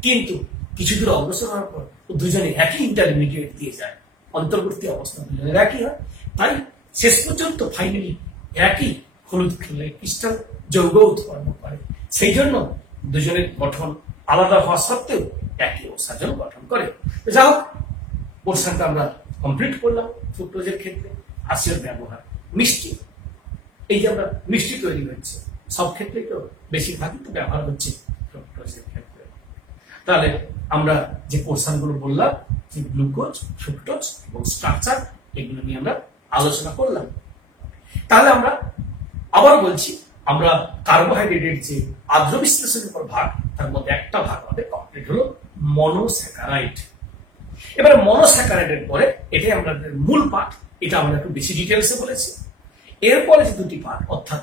কিন্তু কিছু দূর অগ্রসর হওয়ার পর দুজনে একই ইন্টারমিডিয়েট দিয়ে যায়, অন্তর্বর্তী অবস্থা দুজনের একই হয়। তাই শেষ পর্যন্ত ফাইনালি একই হলুদ ক্রিস্টাল যৌগ উৎপন্ন করে। সেই জন্য দুজনের গঠন আলাদা হওয়া সত্ত্বেও একই ওসাজন গঠন করে। যা হোক, পোর্শনটা আমরা কমপ্লিট করলাম ফ্রুক্টোজের ক্ষেত্রে। আসির ব্যবহার মিষ্টি, এই যে আমরা মিষ্টি তৈরি হচ্ছে সব ক্ষেত্রে তো বেশিরভাগই তো ব্যবহার হচ্ছে ফ্রুক্টোজের ক্ষেত্রে। তাহলে আমরা যে পোর্শনগুলো বললাম যে গ্লুকোজ, ফ্রুক্টোজ এবং স্ট্রাকচার, এগুলো নিয়ে আমরা আলোচনা করলাম। তাহলে আমরা আবার বলছি, আমরা কার্বোহাইড্রেটের যে আদ্র বিশ্লেষণের উপর ভাগ, তার মধ্যে একটা ভাগ আমাদের কমপ্লিট হলো মনোস্যাকারাইড। এবারে মনোস্যাকারাইডের পরে এটাই আমাদের মূল পাঠ, এটা আমরা একটু বেশি ডিটেলসে বলেছি। এরপরে যে দুটি পাঠ অর্থাৎ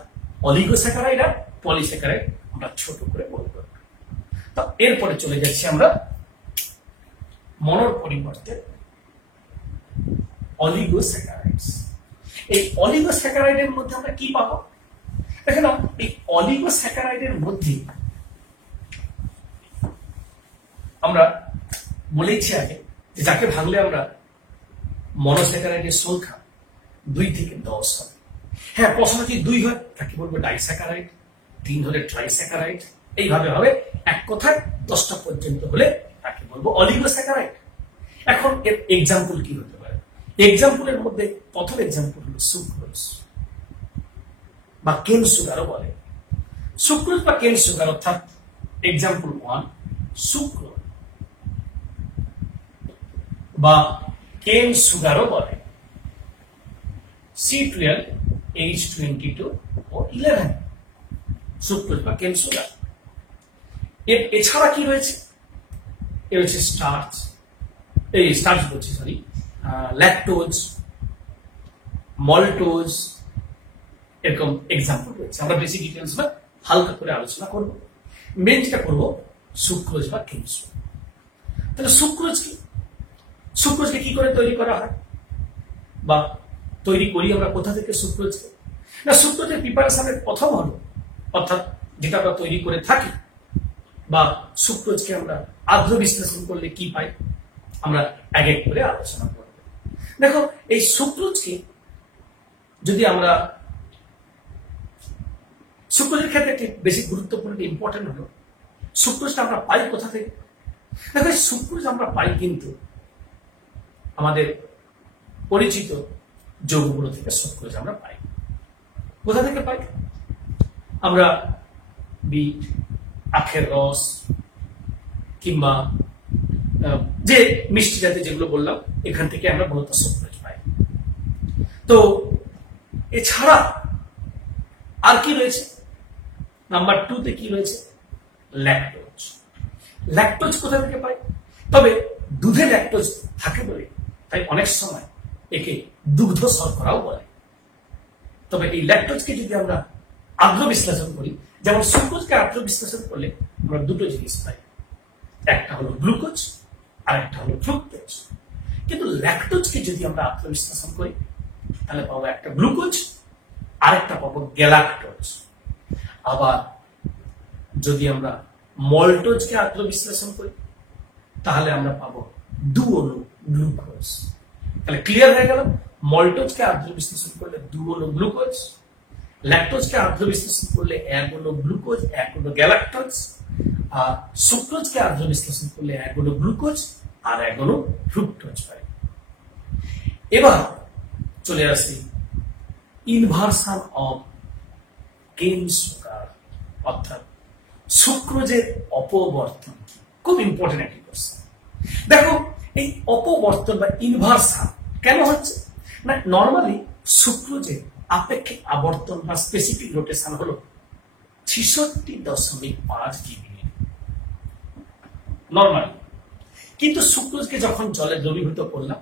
অলিগোস্যাকারাইড আর পলিস্যাকারাইড আমরা ছোট করে বলবো। তো এরপরে চলে যাচ্ছি আমরা মনোর পরিবর্তে অলিগোস্যাকারাইডস। এই অলিগোস্যাকারাইডের মধ্যে আমরা কি পাবো, দেখেন এই অলিগোস্যাকারাইডের মধ্যে আমরা বলেছি আগে যে যাকে ভাঙলে আমরা মনোস্যাকারাইডের সংখ্যা 2 থেকে 10 হবে। হ্যাঁ, প্রশ্ন যদি 2 হয় তাকে বলবো ডাইস্যাকারাইড, 3 হলে ট্রাইস্যাকারাইড, এইভাবে হবে। এক কথায় 10টা পর্যন্ত হলে তাকে বলবো অলিগোস্যাকারাইড। এখন এর এক্সাম্পল কি হতে পারে, এক্সাম্পলের মধ্যে প্রথম এক্সাম্পল হলো সুক্রোজ বা কেন সুগারও বলে। সুক্রোজ বা কেন সুগার অর্থাৎ এক্সাম্পল 1 সুক্রোজ বা কেন সুগারও বলে, C12H22 ও 11 সুক্রোজ বা কেন সুগার। এছাড়া কি রয়েছে, এ রয়েছে স্টার্চ, এই স্টার্চ বলছি সরি, ল্যাকটোজ, মল্টোজ, এরকম এক্সাম্পল রয়েছে। আমরা বেশি ডিটেলস না হালকা করে আলোচনা করব। মেন যেটা করবো সুক্রোজ বা কেন সুগার। তাহলে সুক্রোজ কি, সুক্রোজকে কি করে তৈরি করা হয় বা তৈরি করি আমরা কোথা থেকে সুক্রোজকে? না, সুক্রোজের প্রিপারেশনের প্রথম হলো, অর্থাৎ যেটা আমরা তৈরি করে থাকি বা সুক্রোজকে আমরা আর্দ্র বিশ্লেষণ করলে কি পাই, আমরা এক এক করে আলোচনা করব। দেখো, এই সুক্রোজকে যদি আমরা, সুক্রোজের ক্ষেত্রে একটি বেশি গুরুত্বপূর্ণ ইম্পর্টেন্ট হলো সুক্রোজটা আমরা পাই কোথা থেকে। দেখো, এই সুক্রোজ আমরা পাই কিন্তু আমাদের পরিচিত যৌগগুলো থেকে সুক্রোজ আমরা পাই। কোথা থেকে পাই? আমরা বিট, আখের রস কিংবা যে মিষ্টি জাতীয় যেগুলো বললাম, এখান থেকে আমরা মূলত সুক্রোজ পাই। তো এছাড়া আর কি রয়েছে? নাম্বার 2 তে কি রয়েছে? ল্যাকটোজ। ল্যাকটোজ কোথা থেকে পাই? তবে দুধে ল্যাকটোজ থাকে বলে তাই অনেক সময় একে দুগ্ধ শর্করাও বলে। তবে এই ল্যাকটোজকে যদি আমরা আর্দ্র বিশ্লেষণ করি, যেমন সুক্রোজকে আর্দ্র বিশ্লেষণ করলে আমরা দুটো জিনিস পাই, একটা হলো গ্লুকোজ আর একটা হলো ফ্রুক্টোজ। কিন্তু ল্যাকটোজকে যদি আমরা আর্দ্র বিশ্লেষণ করি তাহলে পাবো একটা গ্লুকোজ আর একটা পাবো গ্যালাক্টোজ। আবার যদি আমরা মল্টোজকে আর্দ্র বিশ্লেষণ করি তাহলে আমরা পাবো 2 অণু গ্লুকোজ। তাহলে ক্লিয়ার হয়ে গেল, মল্টোজকে আর্দ্র বিশ্লেষণ করলে 2 অণু গ্লুকোজ, ল্যাকটোজকে আর্দ্র বিশ্লেষণ করলে 1 অণু গ্লুকোজ 1 অণু গ্যালাক্টোজ, আর সুক্রোজকে আর্দ্র বিশ্লেষণ করলে 1 অণু গ্লুকোজ আর 1 অণু ফ্রুক্টোজ পাই। এবার চলে আসি ইনভার্সন অফ কেন সুগার, অর্থাৎ সুক্রোজের অপবর্তন। খুব ইম্পর্টেন্ট একটি কোশ্চেন। দেখো, এই অপবর্তন বা ইনভার্সন কেন হচ্ছে? না, নর্মালি সুক্রোজের আপেক্ষিক আবর্তন বা স্পেসিফিক রোটেশন হলো 66.5 ডিগ্রি নর্মালি। কিন্তু সুক্রোজকে যখন জলে দ্রবীভূত করলাম,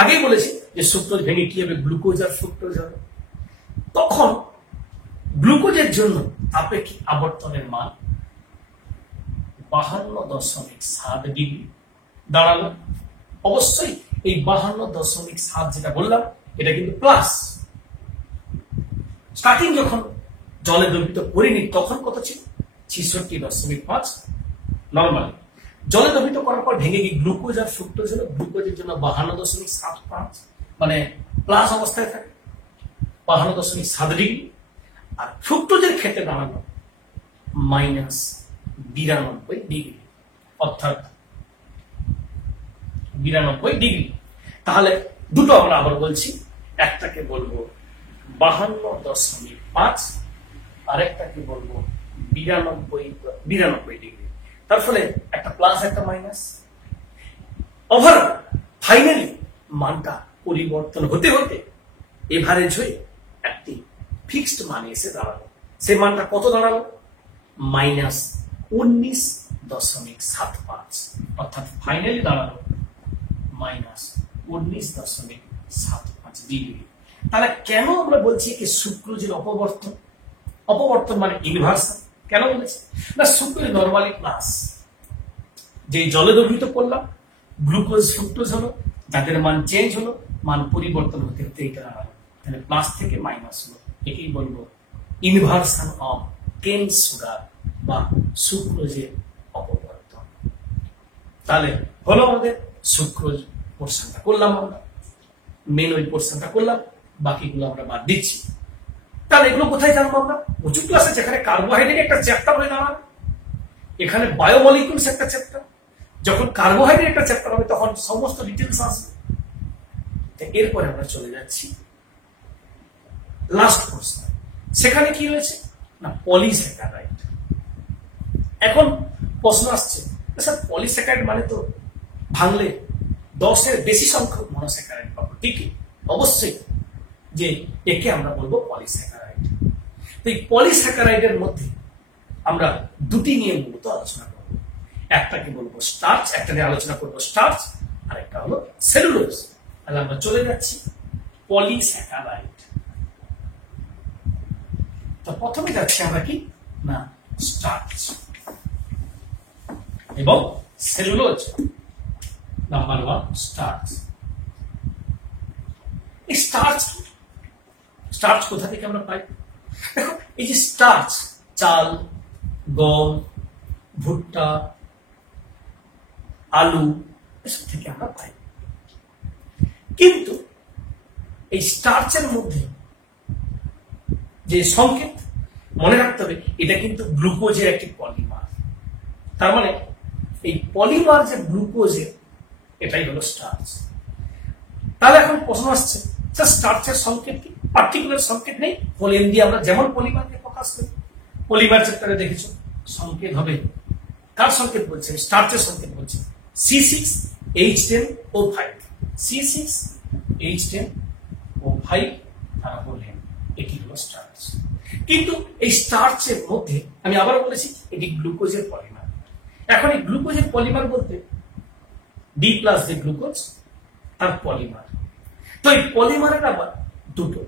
আগেই বলেছি যে সুক্রোজ ভেঙে কি হবে, গ্লুকোজ আর ফ্রুক্টোজ হবে, তখন গ্লুকোজের জন্য আপেক্ষিক আবর্তনের মান 52.7 ডিগ্রি দাঁড়ালো। অবশ্যই এই 52.7 যেটা বললাম এটা কিন্তু প্লাস। স্টার্টিং যখন জলে দ্রবীভূত করিনি তখন কত ছিল? 66.5 নর্মালি। জলে দ্রবীভূত করার পর ভেঙে গিয়ে গ্লুকোজ আর ফ্রুক্টোজ হলো, গ্লুকোজের জন্য 52.75 মানে প্লাস অবস্থায় থাকে 52.7 ডিগ্রি, আর ফ্রুক্টোজের ক্ষেত্রে দাঁড়ানো -92 ডিগ্রি, অর্থাৎ 92 ডিগ্রি। তাহলে দুটো আমরা আবার বলছি, একটাকে বলবো 52.5 আর একটাকে বলবো 92 ডিগ্রি। তার ফলে একটা প্লাস একটা মাইনাস। ওভার ফাইনালি মানটা পরিবর্তন হতে হতে এভারেজ হয়ে একটি ফিক্সড মানে এসে দাঁড়ালো। সেই মানটা কত দাঁড়ালো? -19.75, অর্থাৎ ফাইনালি দাঁড়ালো -19.75 ডিগ্রি। তাহলে কেন আমরা বলছি কি সুক্রোজের অপবর্তন? অপবর্তন মানে ইনভার্সন। কেন বলেছি? না, সুক্রোজ নর্মালি প্লাস, যে জলে দ্রবীভূত করলাম গ্লুকোজ ফ্রুক্টোজ হলো, যাদের মান চেঞ্জ হলো, মান পরিবর্তন হতে হতে এটা দাঁড়ালো, তাহলে প্লাস থেকে মাইনাস হলো। একেই বলবো ইনভার্সন অফ কেন সুগার বা সুক্রোজের অপবর্তন। তাহলে হলো আমাদের সুক্রোজ পোর্শনটা করলাম, আমরা মেন ওই পোর্শনটা করলাম, বাকিগুলো আমরা বাদ দিচ্ছি। তাহলে এগুলো কোথায় জানবো আমরা? উঁচু ক্লাসে যেখানে কার্বোহাইড্রেট একটা চ্যাপ্টার হয়ে দাঁড়াবে, এখানে বায়োমলিকুলস একটা চ্যাপ্টার। যখন কার্বোহাইড্রেট একটা চ্যাপ্টার হবে তখন সমস্ত ডিটেলস আসবে। এরপরে আমরা চলে যাচ্ছি লাস্ট পোর্শন। সেখানে কি রয়েছে? না, পলিস্যাকারাইড। এখন প্রশ্ন আসছে, স্যার পলিস্যাকারাইড মানে তো ভাঙলে 10-এর বেশি সংখ্যক মনোস্যাকারাইড পাবো, ঠিকই, অবশ্যই, যে একে আমরা বলবো পলিস্যাকারাইড। তো এই পলিস্যাকারাইডের মধ্যে আমরা দুটি নিয়ে মূলত আলোচনা করব। একটাকে বলবো স্টার্চ, একটা নিয়ে আলোচনা করবো স্টার্চ, আরেকটা হলো সেলুলোজ। তাহলে আমরা চলে যাচ্ছি পলিস্যাকারাইড। তো প্রথমে যাচ্ছি আমরা কি না স্টার্চ এবং সেলুলোজ। Number 1 starch. এই স্টার্চ স্টার্চ কোথা থেকে আমরা পাই? দেখো এই যে স্টার্চ, চাল, গম, ভুট্টা, আলু এসব থেকে আমরা পাই। কিন্তু এই স্টার্চের মধ্যে যে সংকেত মনে রাখতে হবে, এটা কিন্তু গ্লুকোজের একটি পলিমার। তার মানে এই পলিমার যে গ্লুকোজের, এটাই হলো স্টার্চ। তাহলে এখন প্রশ্ন আসছে, স্টার্চের সংকেত কি? পার্টিকুলার সংকেত নেই, পোলেন দিয়ে আমরা যেমন পলিমারকে প্রকাশ করি। পলিমার চ্যাপ্টারে দেখেছো সংকেত হবে, কার সংকেত বলছে? স্টার্চের সংকেত বলছে C6H10O5, C6H10O5 তারা বললেন এটি হলো স্টার্চ। কিন্তু এই স্টার্চের মধ্যে আমি আবার বলেছি এটি গ্লুকোজের পলিমার। এখন এই গ্লুকোজের পলিমার বলতে D+ যে গ্লুকোজ তার পলিমার। তো এই পলিমারের আবার দুটো।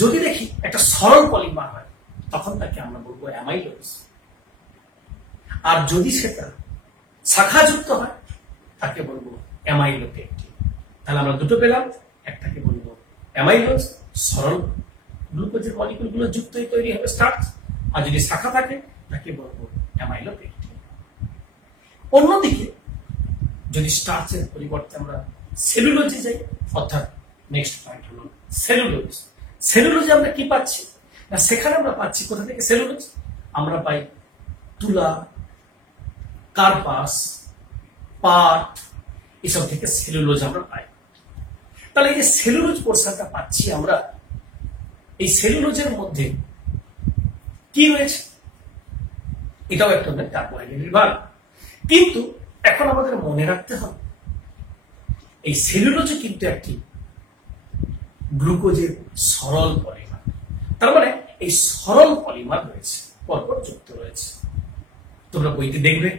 যদি দেখি একটা সরল পলিমার হয় তখন তাকে আমরা বলবো অ্যামাইলোজ, আর যদি সেটা শাখাযুক্ত হয় তাকে বলবো অ্যামাইলোপেকটিন। তাহলে আমরা দুটো পেলাম, একটাকে বলবো অ্যামাইলোজ, সরল গ্লুকোজের মলিকিউলগুলো যুক্ত হয়ে তৈরি হবে স্টার্চ, আর যদি শাখা থাকে তাকে বলবো অ্যামাইলোপেকটিন। অন্যদিকে যদি স্টার্চের পরিবর্তে আমরা সেলুলোজে যাই, অর্থাৎ নেক্সট পয়েন্ট হলো সেলুলোজ। সেলুলোজে আমরা কি পাচ্ছি না, সেখানে আমরা পাচ্ছি কোথা থেকে সেলুলোজ? আমরা পাই তুলা, কার্পাস, পাট, এসব থেকে সেলুলোজ আমরা পাই। তাহলে এই যে সেলুলোজ পোর্শনটা পাচ্ছি আমরা, এই সেলুলোজের মধ্যে কি রয়েছে? এটাও একটা কার্বোহাইড্রেটের ভাগ। কিন্তু এখন আমাদের মনে রাখতে হবে এই সেলুলোজে কিন্তু একটি গ্লুকোজের সরল পলিমার। তার মানে এই সরল পলিমার রয়েছে, পরপর যুক্ত রয়েছে। তোমরা বইতে দেখবে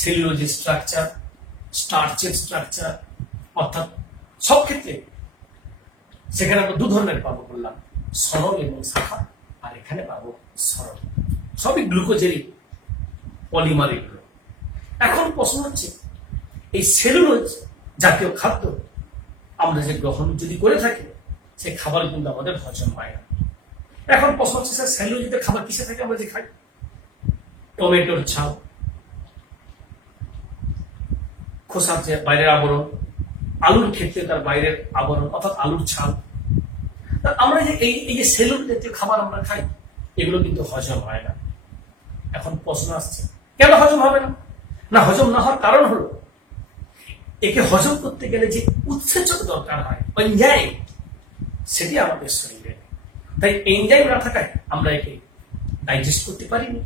সেলুলোজের স্ট্রাকচার, স্টার্চের স্ট্রাকচার, অর্থাৎ সব ক্ষেত্রে সেখানে আমরা দু ধরনের পাবো বললাম, সরল এবং শাখা, আর এখানে পাবো সরল। সবই গ্লুকোজেরই পলিমার এগুলো। এখন প্রশ্ন হচ্ছে এই সেলুলোজ জাতীয় খাদ্য আমরা যে গ্রহণ যদি করে থাকি, সেই খাবার কিন্তু আমাদের হজম হয় না। এখন প্রশ্ন হচ্ছে স্যার সেলুলোজের খাবার কিসে থাকে আমরা যে খাই? টমেটোর ছাল, খোসার যে বাইরের আবরণ, আলুর ক্ষেত্রে তার বাইরের আবরণ অর্থাৎ আলুর ছাল। আমরা যে এই যে সেলুলোজ জাতীয় খাবার আমরা খাই, এগুলো কিন্তু হজম হয় না। এখন প্রশ্ন আসছে কেন হজম হবে না? না, হজম না হওয়ার কারণ হলো একে হজম করতে গেলে যে উৎসেচক দরকার হয়, এনজাইম, সেটি আমাদের শরীরে। তাই এনজাইম না থাকায় আমরা একে ডাইজেস্ট করতে পারিনি।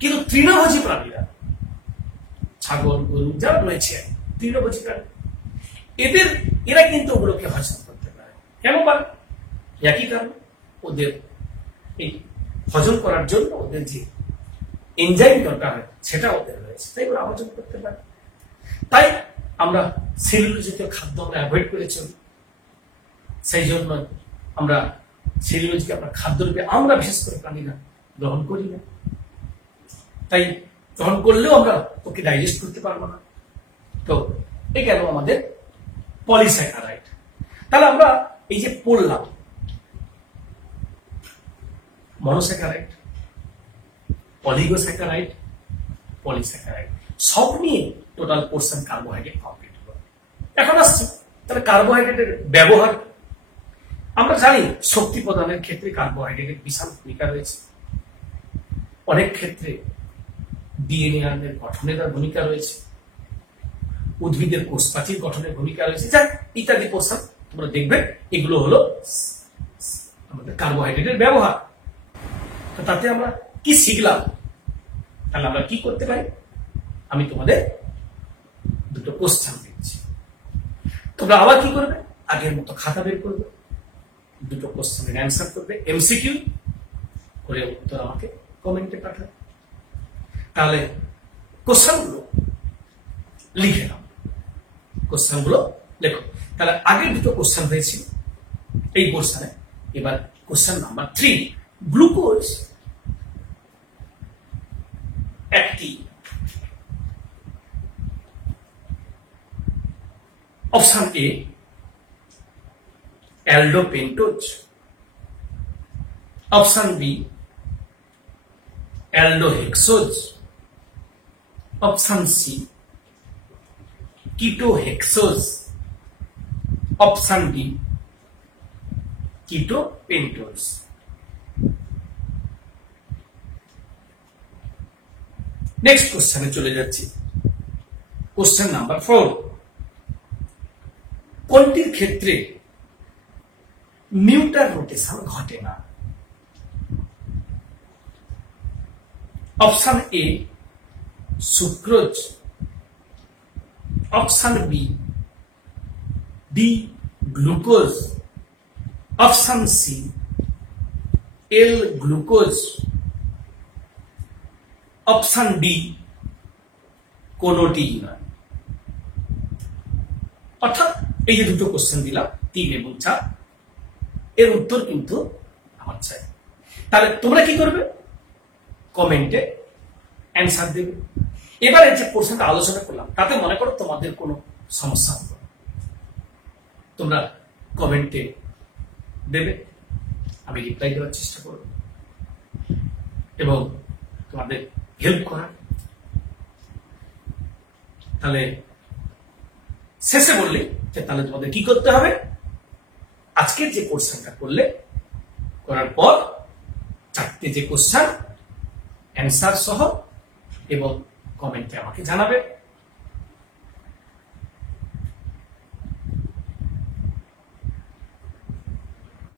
কিন্তু তৃণভোজী প্রাণীরা, ছাগল, গরু যারা রয়েছে তৃণভোজী প্রাণী, এরা কিন্তু ওগুলোকে হজম করতে পারে। কেন পারে? একই কারণ, ওদের এই হজম করার জন্য ওদের যে এনজাইম দরকার হয় সেটা ওদের রয়েছে, তাই ওরা হজম করতে পারে। তাই আমরা সেলুলোজ জাতীয় খাদ্য আমরা অ্যাভয়েড করে চলি। সেই জন্য আমরা সেলুলোজকে আমরা খাদ্যরূপে আমরা বিশেষ করে প্রাণীরা গ্রহণ করি না। তাই গ্রহণ করলেও আমরা ওকে ডাইজেস্ট করতে পারবো না। তো এই গেল আমাদের পলিস্যাকারাইড। তাহলে আমরা এই যে পড়লাম মনোস্যাকারাইড, অলিগোস্যাকারাইড, পলিস্যাকারাইড, সব নিয়ে টোটাল পোর্শন কার্বোহাইড্রেট কমপ্লিট হলো। এখন আসছে তাহলে কার্বোহাইড্রেটের ব্যবহার। আমরা জানি শক্তি প্রদানের ক্ষেত্রে কার্বোহাইড্রেটের বিশাল ভূমিকা রয়েছে। অনেক ক্ষেত্রে ডিএনএ গঠনের ভূমিকা রয়েছে, উদ্ভিদের কোষপ্রাচীর গঠনের ভূমিকা রয়েছে, যা ইত্যাদি পোর্শন তোমরা দেখবে। এগুলো হলো আমাদের কার্বোহাইড্রেটের ব্যবহার। তাতে আমরা কি শিখলাম? তাহলে আমরা কি করতে পারি? আমি তোমাদের দুটো কোশ্চেন দিচ্ছি, তোমরা আবার কি করবে? আগের মতো খাতা বের করবে, দুটো কোশ্চেনের অ্যান্সার করবে, এমসিকিউ করে উত্তর আমাকে কমেন্টে পাঠাবে। তাহলে কোশ্চেনগুলো লিখে নাও। কোশ্চেন গুলো লেখো। তাহলে আগের দুটো কোশ্চেন হয়েছিল এই কোশ্চেনে, এবার কোশ্চেন নাম্বার 3। গ্লুকোজ একটি option A aldopentose, option B aldohexose, option C ketohexose, option D ketopentose. Next কোশ্চেনে চলে যাচ্ছি। Question number 4। কোনটির ক্ষেত্রে নিউটার রোটেশন ঘটে না? Option A sucrose, option B D glucose, option C L glucose, option D কোনটি নয়। অর্থাৎ এই যে দুটো কোশ্চেন দিলাম 3 এবং 4, এর উত্তর কিন্তু আমার চাই। তাহলে তোমরা কি করবে? কমেন্টে অ্যান্সার দেবে। এবারে যে পোর্শনটা আলোচনা করলাম তাতে মনে করো তোমাদের কোনো সমস্যা হবে, তোমরা কমেন্টে দেবে, আমি রিপ্লাই দেওয়ার চেষ্টা করব এবং তোমাদের হেল্প করার। তাহলে শেষে বললি যে তাহলে তোমাদের কি করতে হবে? আজকের যে কোশ্চেনটা করলে, করার পর 4টে যে কোশ্চেন অ্যান্সার সহ এবং কমেন্টে আমাকে জানাবে।